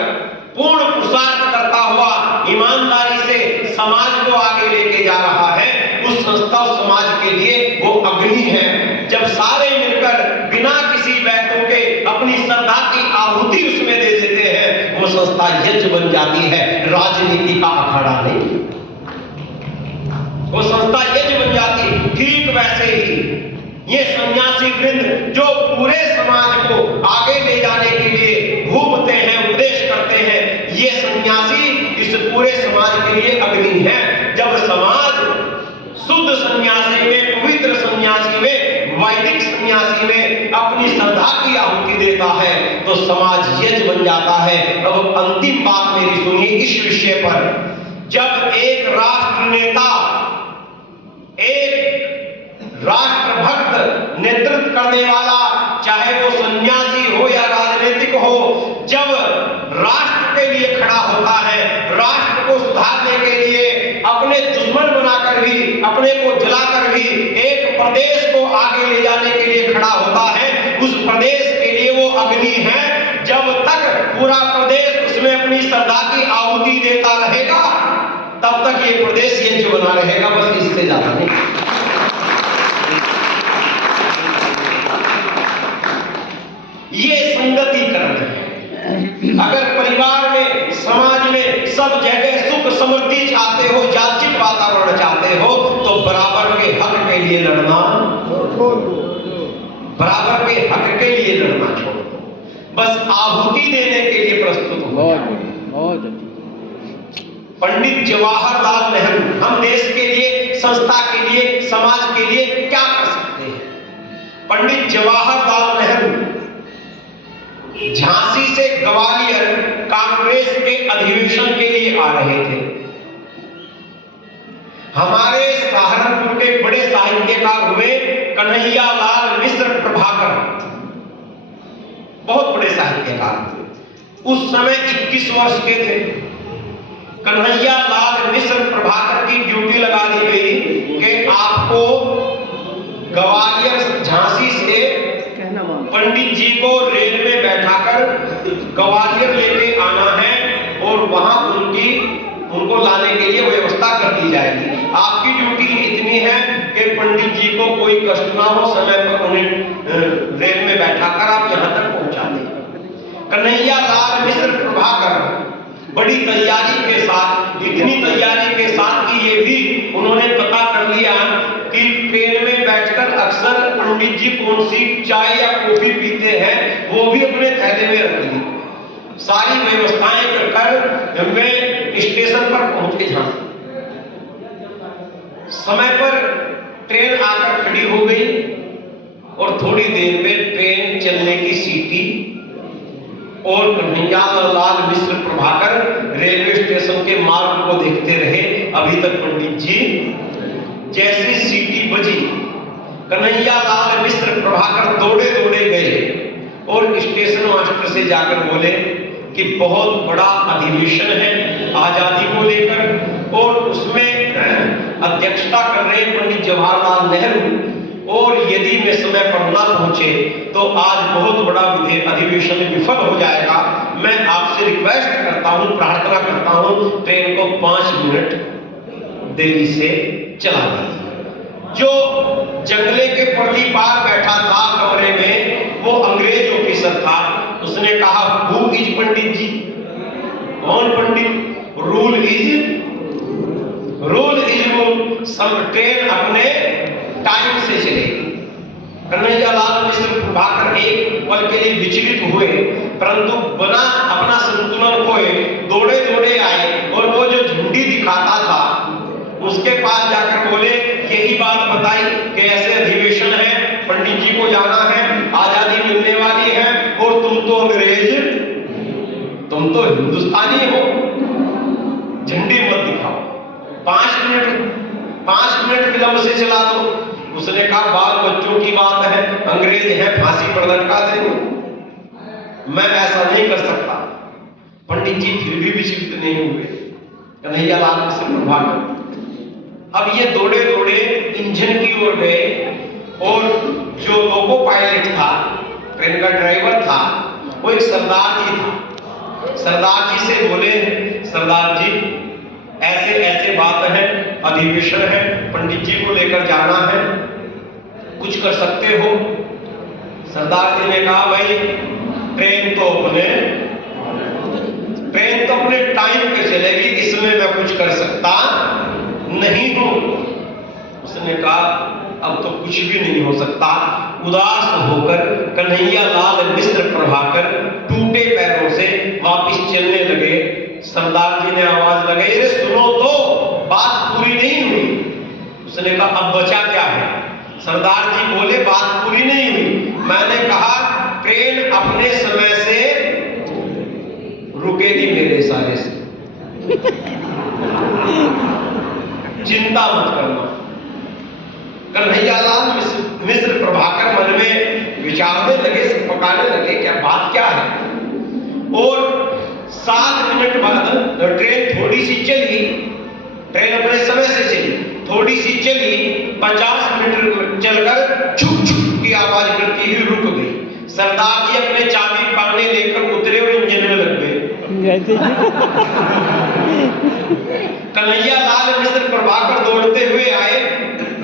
पूर्ण पुरुषार्थ करता हुआ ईमानदारी से समाज को आगे लेके जा रहा है, उस संस्था और समाज के लिए वो अग्नि है। जब सारे मिलकर बिना किसी बैतों के अपनी श्रद्धा की आहुति उसमें दे देते हैं, वो संस्था यज्ञ बन जाती है, राजनीति का अखाड़ा नहीं। वो संस्था यज्ञ बन जाती। ठीक वैसे ही ये सन्यासी वृंद जो पूरे समाज को आगे ले जाने के लिए घूमते हैं, उपदेश करते हैं, ये सन्यासी इस पूरे समाज के लिए अग्नि है। जब समाज शुद्ध सन्यासी में, पवित्र सन्यासी में, वैदिक सन्यासी में अपनी श्रद्धा की आहुति देता है तो समाज यज्ञ बन जाता है। अब अंतिम बात मेरी सुनिए इस विषय पर। जब एक राष्ट्र नेता, एक राष्ट्र भक्त नेतृत्व करने वाला, चाहे वो सन्यासी हो या राजनीतिक हो, जब राष्ट्र के लिए खड़ा होता है, राष्ट्र को सुधारने के लिए अपने दुश्मन बनाकर भी, अपने को जलाकर भी एक प्रदेश को आगे ले जाने के लिए खड़ा होता है, उस प्रदेश के लिए वो अग्नि है। जब तक पूरा प्रदेश उसमें अपनी श्रद्धा की आहुति देता रहेगा तब तक ये प्रदेश यज्ञ बना रहेगा, बस इससे ज्यादा नहीं। ये संगतिकरण है। अगर परिवार में, समाज में सब जगह सुख समृद्धि चाहते हो, यादृच्छिक वातावरण चाहते हो तो बराबर के हक के लिए लड़ना, बराबर के हक के लिए लड़ना छोड़ दो, बस आहुति देने के लिए प्रस्तुत हो। पंडित जवाहरलाल नेहरू हम देश के लिए, संस्था के लिए, समाज के लिए क्या कर सकते हैं? पंडित जवाहरलाल नेहरू झांसी से ग्वालियर कांग्रेस के अधिवेशन के लिए आ रहे थे। हमारे सहारनपुर के बड़े साहित्यकार हुए कन्हैया लाल मिश्र प्रभाकर, बहुत बड़े साहित्यकार, उस समय 21 वर्ष के थे। कन्हैया लाल मिश्र प्रभाकर की ड्यूटी लगा दी गई कि आपको ग्वालियर झांसी से पंडित जी को रेल में बैठाकर ग्वालियर लेके आना है और वहां उनको लाने के लिए व्यवस्था कर दी जाएगी। आपकी ड्यूटी इतनी है कि पंडित जी को कोई कष्ट ना हो, समय पर उन्हें रेल में बैठाकर आप यहां तक पहुंचा दें। कन्हैया लाल मिश्र प्रभाकर बड़ी तैयारी के साथ, इतनी तैयारी के साथ कि ये भी उन्होंने पता कर लिया कि ट्रेन में बैठकर अक्सर पंडित जी कौन सी चाय या कॉफी पीते हैं वो भी अपने थैले में रख ली। सारी व्यवस्थाएं कर वे स्टेशन पर पहुंचे झांसी। समय पर ट्रेन आकर खड़ी हो गई और थोड़ी देर में ट्रेन चलने की सीटी और कन्हैया लाल मिश्र प्रभाकर रेलवे स्टेशन के मार्ग को देखते रहे। अभी तक पंडित जी, जैसी सीटी बजी कन्हैया लाल मिश्र प्रभाकर दौड़े दौड़े गए और स्टेशन मास्टर से जाकर बोले कि बहुत बड़ा अधिवेशन है आजादी को लेकर और उसमें अध्यक्षता कर रहे पंडित जवाहरलाल नेहरू, और यदि वे समय पर ना पहुंचे तो आज बहुत बड़ा अधिवेशन विफल हो जाएगा। मैं आपसे रिक्वेस्ट करता हूं, प्रार्थना करता हूं, ट्रेन को 5 मिनट देरी से चला दीजिए। जो जंगले के पर्दी पार बैठा था कमरे में, वो अंग्रेज ऑफिसर था। उसने कहा, हु इज पंडित जी? कौन पंडित? Rule is rule. सब ट्रेन अपने टाइम से चलेगी। कन्हैया लाल मिश्र प्रभाकर एक पल के लिए विचलित हुए, परंतु बना अपना संतुलन खोए दौड़े दौड़े आए और वो जो झंडी दिखाता था उसके पास जाकर बोले, यही बात बताई कि ऐसे अधिवेशन है, पंडित जी को जाना है, आजादी मिलने वाली है और तुम तो अंग्रेज, तुम तो हिंदुस्तानी हो, झंडी मत दिखाओ, 5 मिनट विलंब से चला दो। उसने कहा, बाल बच्चों की बात है, अंग्रेज है, फांसी पर लटका देंगे, मैं ऐसा नहीं कर सकता। पंडित जी फिर भी विचलित नहीं हुए। कन्हैया लाल मिश्र प्रभाकर अब ये दौड़े दौड़े इंजन की ओर गए और जो लोको पायलट था, ट्रेन का ड्राइवर था, वो एक सरदार जी था। सरदार जी से बोले, सरदार जी ऐसे ऐसे बात है, अधिवेशन है, पंडित जी को लेकर जाना है, कुछ कर सकते हो? सरदार जी ने कहा, भाई ट्रेन तो अपने टाइम पे चलेगी, इसमें मैं कुछ कर सकता नहीं हूं। उसने कहा, अब तो कुछ भी नहीं हो सकता। उदास होकर कन्हैया लाल मिश्र प्रभाकर टूटे पैरों से वापिस चलने लगे। सरदार जी ने आवाज लगाई, अरे सुनो तो, बात पूरी नहीं हुई। उसने कहा अब बचा क्या है? सरदार जी बोले बात पूरी नहीं हुई। मैंने कहा ट्रेन अपने समय से रुकेगी मेरे इशारे से, चिंता मत करना। कन्हैया लाल मिश्र प्रभाकर मन में विचारने लगे, पकाने लगे क्या बात क्या है। और 7 मिनट बाद ट्रेन थोड़ी सी चली, ट्रेन अपने समय से चली, थोड़ी सी चली, 50 मिनट चलकर छुक छुक की आवाज करती हुई रुक गई। सरदार जी अपने चाबी पाने लेकर उतरे और इंजन में लग गए। कन्हैया लाल मिश्र प्रभाकर दौड़ते हुए आए,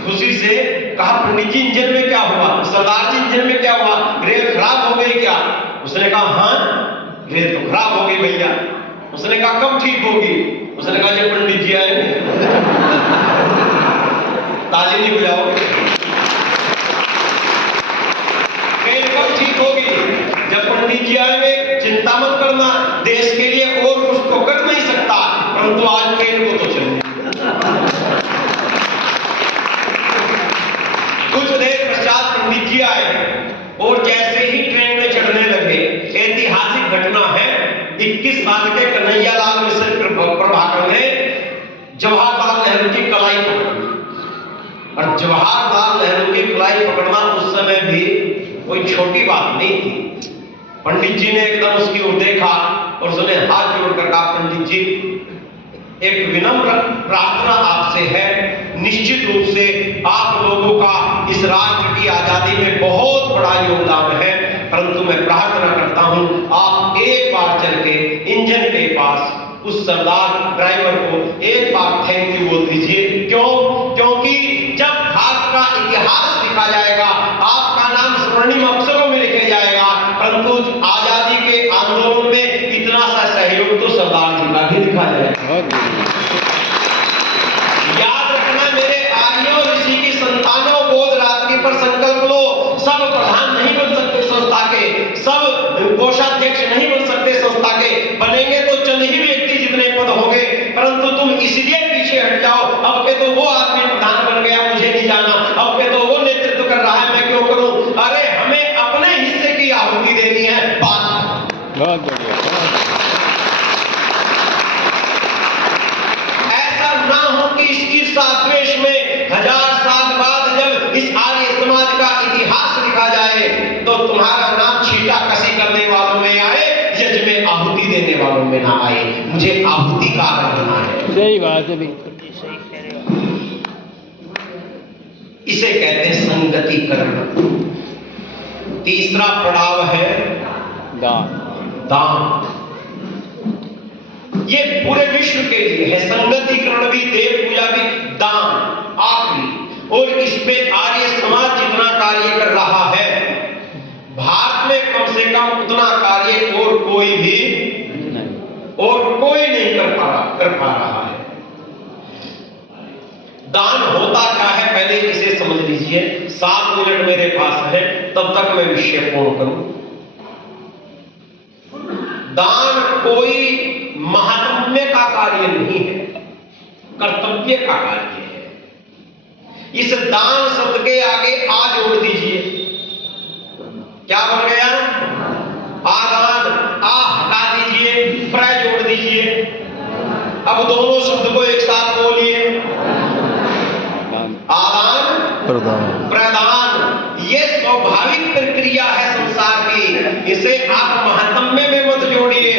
खुशी से कहा पंडित जी इंजन में क्या हुआ? सरदार जी इंजन में क्या हुआ? रेल खराब हो गई क्या? उसने कहा हाँ रेल तो खराब हो गई भैया। उसने कहा कब ठीक होगी? उसने कहा जब पंडित जी आएंगे। ताली नहीं बजाओगे? ट्रेन कब ठीक होगी? जब पंडित जी आएंगे। चिंता मत करना, देश के लिए और कुछ तो कर नहीं सकता, परंतु आज ट्रेन को तो चलने। कुछ देर पश्चात पंडित जी आए और जैसे ही ट्रेन में चढ़ने लगे, ऐतिहासिक घटना है, 21 साल के कन्हैया लाल मिश्र प्रभाकर ने जवाहरलाल नेहरू की कलाई पकड़ी। और जवाहरलाल नेहरू की कलाई पकड़ना उस समय भी कोई छोटी बात नहीं थी। पंडित जी ने एकदम उसकी ओर देखा और उसने हाथ जोड़कर कहा पंडित जी एक विनम्र प्रार्थना आपसे है, निश्चित रूप से आप लोगों का इस राष्ट्र की आजादी में बहुत बड़ा योगदान है, परंतु मैं प्रार्थना करता हूं आप एक बार चल के इंजन के पास उस सरदार ड्राइवर को एक बार थैंक यू बोल दीजिए। क्यों? क्योंकि जब भारत का इतिहास लिखा जाएगा, आपका नाम स्वर्णिम अक्षरों में लिखा जाएगा, परंतु आजादी के आंदोलन में इतना सा सहयोग तो सरदार जी का भी लिखा जाएगा। याद रखना मेरे आर्यों, ऋषि की संतानों, बोध रात्रि पर संकल्प लो। सब प्रधान नहीं बन सकते संस्था के, सब कोषाध्यक्ष नहीं बन सकते संस्था के, बनेंगे तो चंद ही व्यक्ति जितने पद होंगे, परंतु तुम इसलिए पीछे हट जाओ अब के तो वो आदमी प्रधान बन गया मुझे नहीं जाना, अब के तो वो नेतृत्व कर रहा है मैं क्यों करूं। अरे हमें अपने हिस्से की आहुति देनी है। बात बहुत बढ़िया। ऐसा ना हो कि इस ईर्ष्या द्वेष में 1000 साल बाद जब इस आर्य समाज का इतिहास लिखा जाए तो तुम्हारा नाम छीटा कसी करने वालों में आए, यज्ञ में आहुति देने वालों में ना आए। मुझे आहुति का बनना है। सही बात है, बिल्कुल सही कह रहे हो। इसे कहते हैं संगतिकरण। तीसरा पड़ाव है दान। दान। ये पूरे विश्व के लिए है, संगतिकरण भी, देव पूजा भी, दान आखिरी। और इस पे आर्य समाज जितना कार्य कर रहा है, भारत में कम से कम उतना कार्य और कोई नहीं कर पा रहा है। दान होता क्या है पहले इसे समझ लीजिए। 7 मिनट मेरे पास है, तब तक मैं विषय पूर्ण करूं। दान कोई महात्म्य का कार्य नहीं है, कर्तव्य का कार्य है। इस दान शब्द के आगे आ जोड़ दीजिए, क्या बन गया? आदान। आ हटा दीजिए, प्र जोड़ दीजिए। अब दोनों शब्द को एक साथ बोलिए, आदान प्रदान। ये स्वाभाविक प्रक्रिया है संसार की, इसे आप महात्म्य में मत जोड़िए।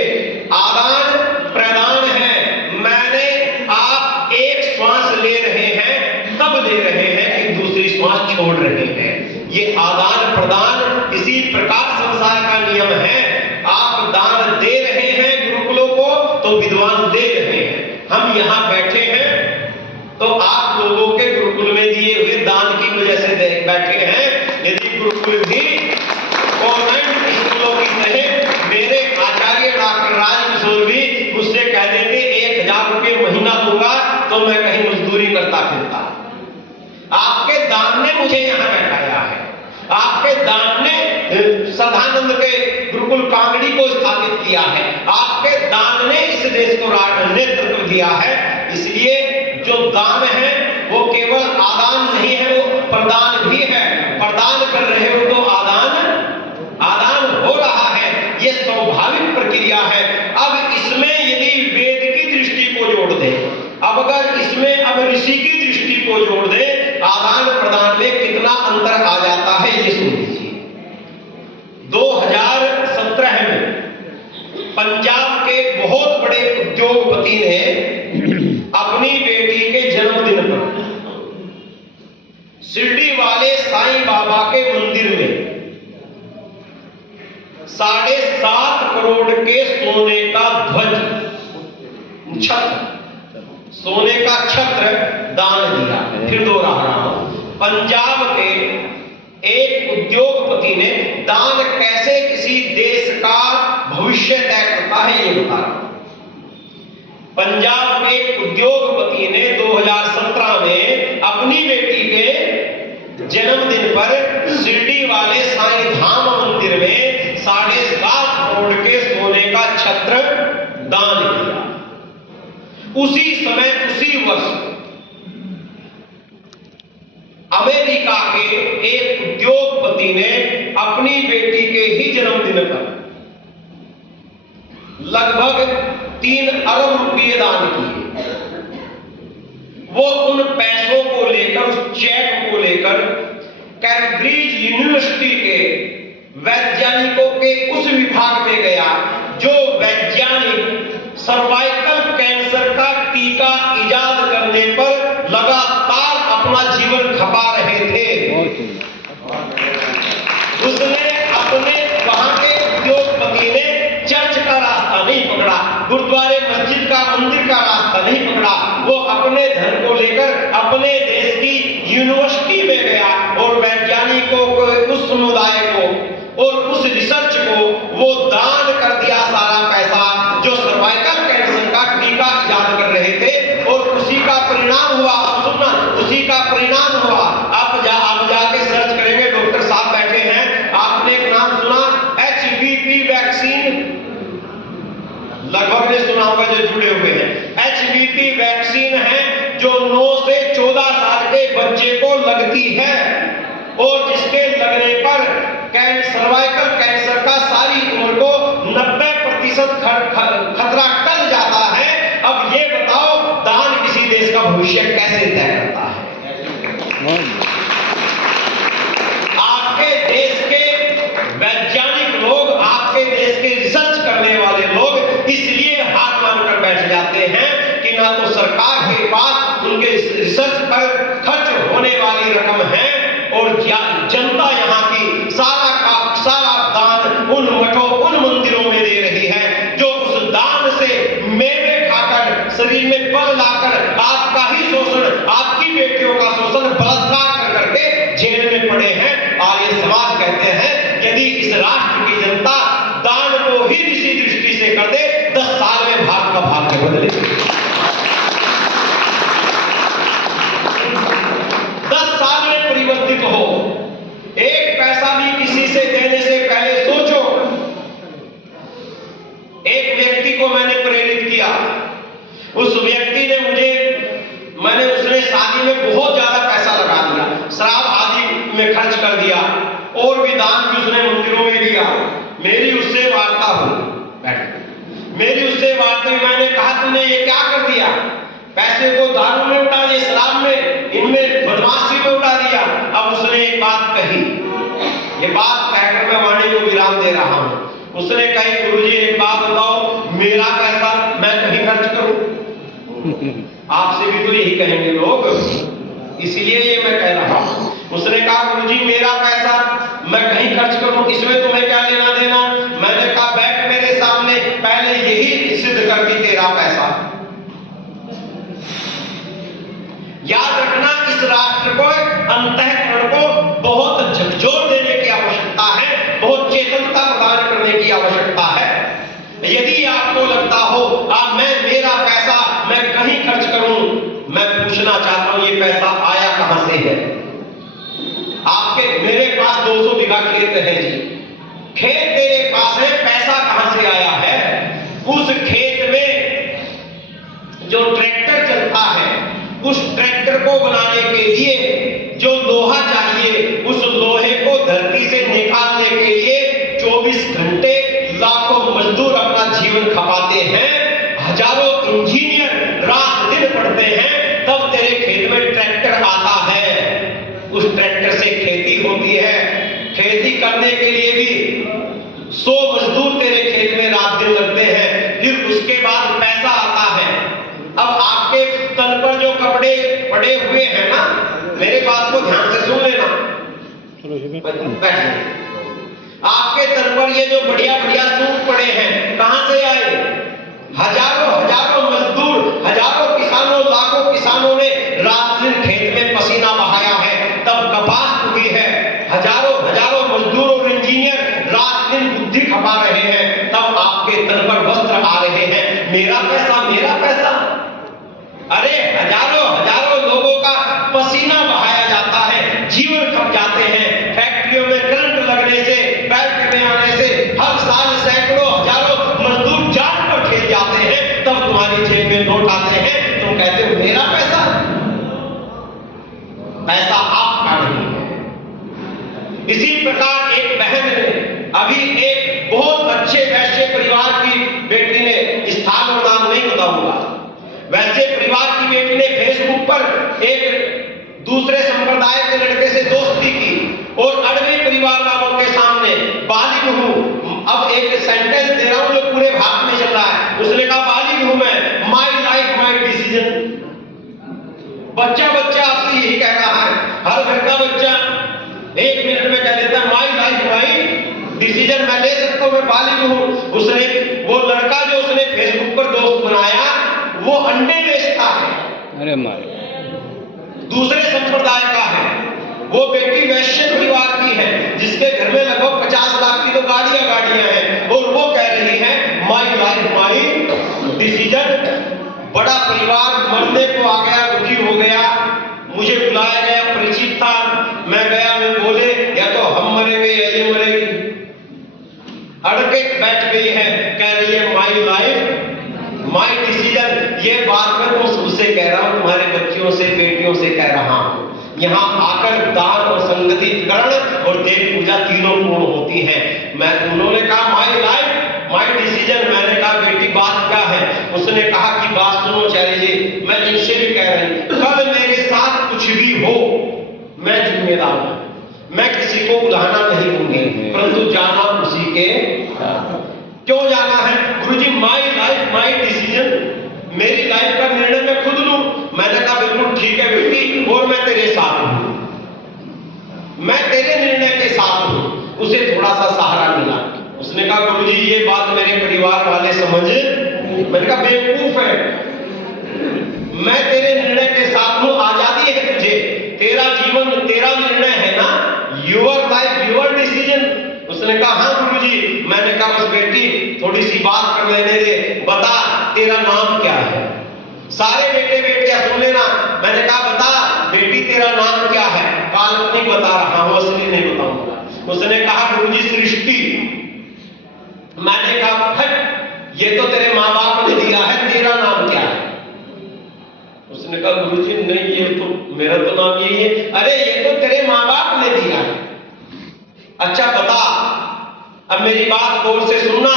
आदान प्रदान है, मैंने आप एक श्वास ले रहे हैं तब ले रहे हैं कि दूसरी श्वास छोड़ रहे हैं। ये आदान प्रदान इसी प्रकार संसार का नियम है। आप दान दे रहे हैं गुरुकुलों को तो विद्वान दे रहे हैं। हम यहाँ बैठे हैं तो आप लोगों के गुरुकुल में दिए हुए दान की वजह से बैठे हैं। यदि गुरुकुल भी कॉन्वेंट स्कूलों की तरह मेरे आचार्य डॉक्टर राजकिशोर भी मुझसे कह देते 1000 रुपये महीना दूंगा तो मैं कहीं मजदूरी करता फिरता। आपके दान ने मुझे कांगड़ी को स्थापित किया है। आपके दान ने इस देश को नेतृत्व दिया है। इसलिए जो दान है वो केवल आदान नहीं है, वो प्रदान भी है। प्रदान कर रहे हो तो आदान हो रहा है। ये स्वाभाविक प्रक्रिया है। अब इसमें यदि वेद की दृष्टि को जोड़ दे, अब अगर इसमें अब ऋषि की दृष्टि को जोड़ दे, आदान प्रदान में कितना अंतर आ जाता है ये सुन लीजिए। 2017 में पंजाब के बहुत बड़े उद्योगपति ने अपनी बेटी के जन्मदिन पर शिरडी वाले साईं बाबा के मंदिर में 7.5 करोड़ के सोने का सोने का छत्र दान दिया। फिर दोहरा रहा हूं, पंजाब के एक उद्योगपति ने दान कैसे किसी देश का भविष्य तय करता है ये बता रहा हूं। पंजाब के एक उद्योगपति ने 2017 में अपनी बेटी के जन्मदिन पर शिरडी वाले साईं धाम मंदिर में 7.5 करोड़ के सोने का छत्र दान किया। उसी समय उसी वर्ष अमेरिका के एक उद्योगपति ने अपनी बेटी के ही जन्मदिन पर लगभग 3 अरब रुपये दान किए। वो उन पैसों को लेकर, उस चेक को लेकर कैम्ब्रिज यूनिवर्सिटी के वैज्ञानिकों के उस विभाग में गया जो वैज्ञानिक सर्वाइकल कैंसर का टीका इजाद करने पर लगातार अपना जीवन खपा रहे थे। उसने अपने वहां के उद्योगपति ने चर्च का रास्ता नहीं पकड़ा, गुरुद्वारे मस्जिद का मंदिर का रास्ता नहीं पकड़ा। वो अपने धन को लेकर अपने देश की यूनिवर्सिटी में गया और वैज्ञानिकों को, उस समुदाय को और उस रिसर्च को वो दान कर दिया सारा पैसा जो सर्वाइकल कैंसर का टीका इजाद कर रहे थे। और उसी का परिणाम हुआ, सुनना, उसी का परिणाम हुआ। आप जाके सर्च करेंगे, डॉक्टर साहब बैठे हैं, आपने एक नाम सुना HVP वैक्सीन, लगभग ने सुना होगा जो जुड़े हुए हैं। HVP वैक्सीन है जो 9 से 14 साल के बच्चे को लगती है और जिसके लगने पर सर्वाइकल कैंसर का सारी उम्र को 90% खतरा टल जाता है। अब ये बताओ दान किसी देश का भविष्य कैसे तय करता है? आपके देश के वैज्ञानिक लोग, आपके देश के रिसर्च करने वाले लोग इसलिए हार मानकर बैठ जाते हैं कि ना तो सरकार के पास उनके रिसर्च पर खर्च होने वाली रकम है और जनता यहाँ की सारा दान उन मठों, उन मंदिरों में दे रही है जो उस दान से मेवे खाकर, शरीर में बल लाकर आपका ही शोषण, आपकी बेटियों का शोषण, बलात्कार करके जेल में पड़े हैं। और ये समाज कहते हैं यदि इस राष्ट्र की जनता दान को ही इसी दृष्टि से कर दे, 10 साल में भारत का भाग्य बदले। 10 साल में परिवर्तित हो। एक पैसा भी किसी से देने से पहले सोचो। एक व्यक्ति को मैंने प्रेरित किया, उस व्यक्ति ने उसने शादी में बहुत ज्यादा पैसा लगा दिया, शराब आदि में खर्च कर दिया और भी दान भी उसने मंदिरों में दिया। मेरी उससे वार्ता हुई, मैंने कहा तुमने ये क्या कर दिया? पैसे को दारू में उड़ा दिया, शराब में, इनमें बदमाशी में उड़ा दिया। अब उसने एक बात कही, ये बात कहकर मैं वाणी को विराम दे रहा हूं। उसने कही गुरुजी एक बात बताओ, मेरा पैसा मैं कहीं खर्च करूं? आपसे भी तो यही कहेंगे लोग, इसलिए ये मैं कह रहा हूं। उसने कहा गुरुजी मेरा पैसा मैं कहीं खर्च करूं, इसमें तुम्हें क्या लेना देना? मैंने कहा बैठ मेरे सामने, पहले यही सिद्ध कर दी तेरा पैसा। याद रखना, इस राष्ट्र को, अंतःकरण को बहुत झकझोर देने की आवश्यकता है, बहुत चेतनता प्रदान करने की आवश्यकता है। यदि आपको लगता हो मेरा पैसा मैं कहीं खर्च करूं, मैं पूछना चाहता हूं ये पैसा आया कहां से है? मेरे पास 200 बीघा खेत है जी, खेत तेरे पास है, पैसा पैसा कहां से आया है? उस खेत में जो ट्रैक्टर चलता है, उस ट्रैक्टर को बनाने के लिए जो लोहा चाहिए, उस लोहे को धरती से निकालने के लिए 24 घंटे लाखों मजदूर अपना जीवन खपाते हैं, हजारों इंजीनियर रात दिन पढ़ते हैं, तब तेरे खेत में ट्रैक्टर आता है। उस ट्रैक्टर से खेती होती है। खेती करने के लिए भी 100 मजदूर तेरे खेत में रात दिन लगते हैं, फिर उसके बाद पैसा आता है। अब आपके तन पर जो कपड़े पड़े हुए हैं ना, मेरे बात को ध्यान से सुन लेना, बैठ जाइए। आपके तन पर ये जो बढ़िया बढ़िया सूट पड़े हैं, कहां से आए? हजारों हजारों मजदूर, हजारों किसानों, लाखों किसानों ने रात दिन खेत में पसीना बहाया है, तब कपास उगी है। हजारों हजारों मजदूर और इंजीनियर रात दिन बुद्धि खपा रहे हैं, तब आपके तन पर वस्त्र आ रहे हैं। मेरा पैसा, मेरा पैसा। अरे हजारों हजारों लोगों का पसीना बहाया जाता है, जीवन खप जाते हैं। फैक्ट्रियों में करंट लगने से, बैटरी में आने से हर साल सैकड़ों हजारों मजदूर जान पर खेल जाते हैं, तब तुम्हारी जेब में नोट आते हैं, तुम कहते हो मेरा पैसा। पैसा आपका नहीं है। इसी प्रकार एक बहन ने, अभी एक बहुत अच्छे वैश्य परिवार की बेटी ने, स्थान और नाम नहीं बताऊंगा, वैसे परिवार की बेटी ने फेसबुक पर एक दूसरे संप्रदाय के लड़के से दोस्ती की और अड़वे परिवार वालों के सामने बालिग हूं, अब एक सेंटेंस दे रहा हूं जो पूरे भारत में चल रहा है, उसने कहा बालिग हूं मैं, माई लाइफ माई डिसीजन। बच्चा बच्चा आपसे यही कह रहा है, हर घर का बच्चा 1 मिनट में कह देता है माई लाइफ माई डिसीजन, मैं ले सकता हूं, मैं बालिग हूं। उसने, वो लड़का जो उसने फेसबुक पर दोस्त बनाया, वो अंडे बेचता है, अरे मारे, दूसरे संप्रदाय का है। वो बेटी वैश्य परिवार की है, जिसके घर में लगभग 50 लाख की तो गाड़ियां हैं, और वो कह रही है माई लाइफ माई डिसीजन। बड़ा परिवार मरने को आ गया, दुखी हो गया, मुझे बुलाया गया, परिचित था, मैं गया, मैं बोले या तो हम मरेंगे या ये मरेगी। अड़के बैठ गई है, कह रही है माई लाइफ माई डिसीजन। ये बात मैं तो सबसे कह रहा हूं, तुम्हारे बच्चियों से, बेटियों से कह रहा हूं। यहाँ आकर दान और संगति करण और देव पूजा तीनों पूर्ण होती है। उन्होंने कहा माई लाइफ माई डिसीजन। मैंने कहा बेटी बात क्या है? उसने कहा कि बात सुनो चारी जी, मैं इनसे भी कह रही, कल मेरे साथ कुछ भी हो मैं जिम्मेदार हूं, मैं किसी को बुलाना नहीं दूंगी, परंतु जाना उसी के। क्यों जाना है? गुरुजी माई लाइफ माई डिसीजन, मेरी लाइफ का निर्णय मैं खुद लूं। मैंने कहा बिल्कुल ठीक है बेटी, और मैं तेरे साथ हूं, मैं तेरे निर्णय के साथ हूं। उसे थोड़ा सा सहारा मिला। उसने कहा गुरुजी ये बात मेरे परिवार वाले समझ, मैंने कहा बेवकूफ है, मैं तेरे निर्णय के साथ हूं, आजादी है तुझे, तेरा जीवन तेरा निर्णय है ना, योर लाइफ योर डिसीजन। उसने कहा हाँ गुरुजी। मैंने कहा बस बेटी थोड़ी सी बात कर लेने दे, बता तेरा नाम क्या है? सारे बेटे बेटियां सुन लेना। मैंने कहा बता बेटी तेरा नाम क्या है? काल्पनिक बता रहा हूं, असली नहीं बताऊंगा। उसने कहा गुरुजी सृष्टि। मैंने कहा हट, ये तो तेरे माँ बाप ने दिया है, तेरा नाम क्या है? उसने कहा गुरुजी नहीं, ये तो मेरा तो नाम यही है। अरे ये तो तेरे माँ बाप ने दिया है। अच्छा बता, अब मेरी बात गौर से सुनना,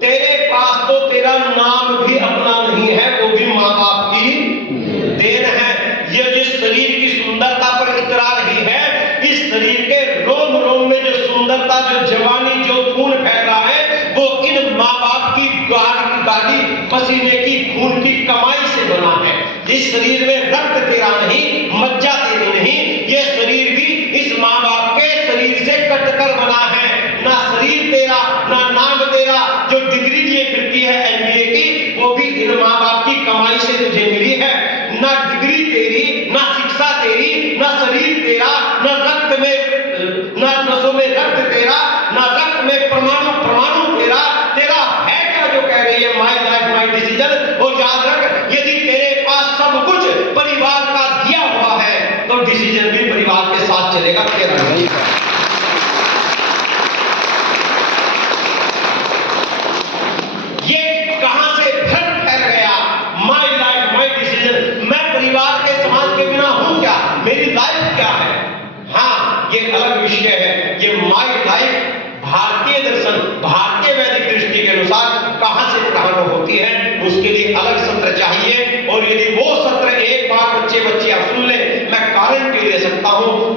तेरे पास तो तेरा नाम भी अपना नहीं है, वो भी माँ बाप की देन है। ये जिस शरीर की सुंदरता पर इतरा रही है, इस शरीर के रोम रोम में जो सुंदरता, जो जवानी, जो खून फैल रहा है, वो इन माँ बाप की गाड़ी पसीने की खून की कमाई से बना है। इस शरीर में रक्त तेरा नहीं, मज्जा तेरी नहीं, ये शरीर भी इस माँ बाप के शरीर से कटकर बना है। ना शरीर तेरा, ना नाम तेरा, जो डिग्री लिए फिरती है MBA की, वो भी इन माँ बाप की कमाई से तुझे मिली है। ना डिग्री तेरी, ना शिक्षा तेरी, ना शरीर तेरा, ना रक्त में, ना नसों में रक्त तेरा, ना रक्त में परमाणु तेरा। तेरा है क्या जो कह रही है माई लाइफ माई डिसीजन? और याद रख, यदि तेरे पास सब कुछ परिवार का दिया हुआ है, तो डिसीजन भी परिवार के साथ चलेगा तेरा नहीं।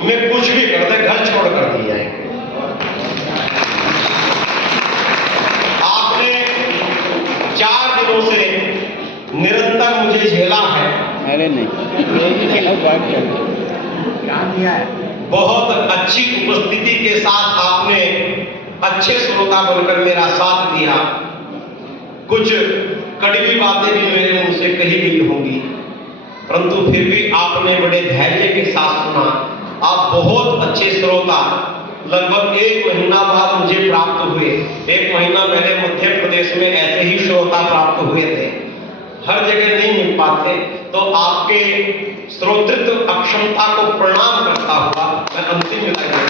में कुछ भी कर दे, घर छोड़ कर दिए जाएंगे। आपने 4 दिनों से निरंतर मुझे झेला है। अरे नहीं, क्या बात कर रहे हो? बहुत अच्छी उपस्थिति के साथ आपने अच्छे श्रोता बनकर मेरा साथ दिया। कुछ कड़वी बातें भी मेरे मुंह से कही गई होंगी, परंतु फिर भी आपने बड़े धैर्य के साथ सुना। आप बहुत अच्छे श्रोता लगभग 1 महीना बाद मुझे प्राप्त हुए। 1 महीना पहले मध्य प्रदेश में ऐसे ही श्रोता प्राप्त हुए थे, हर जगह नहीं मिल पाते। तो आपके श्रोतृत्व अक्षमता को प्रणाम करता हुआ मैं अंतिम विदाई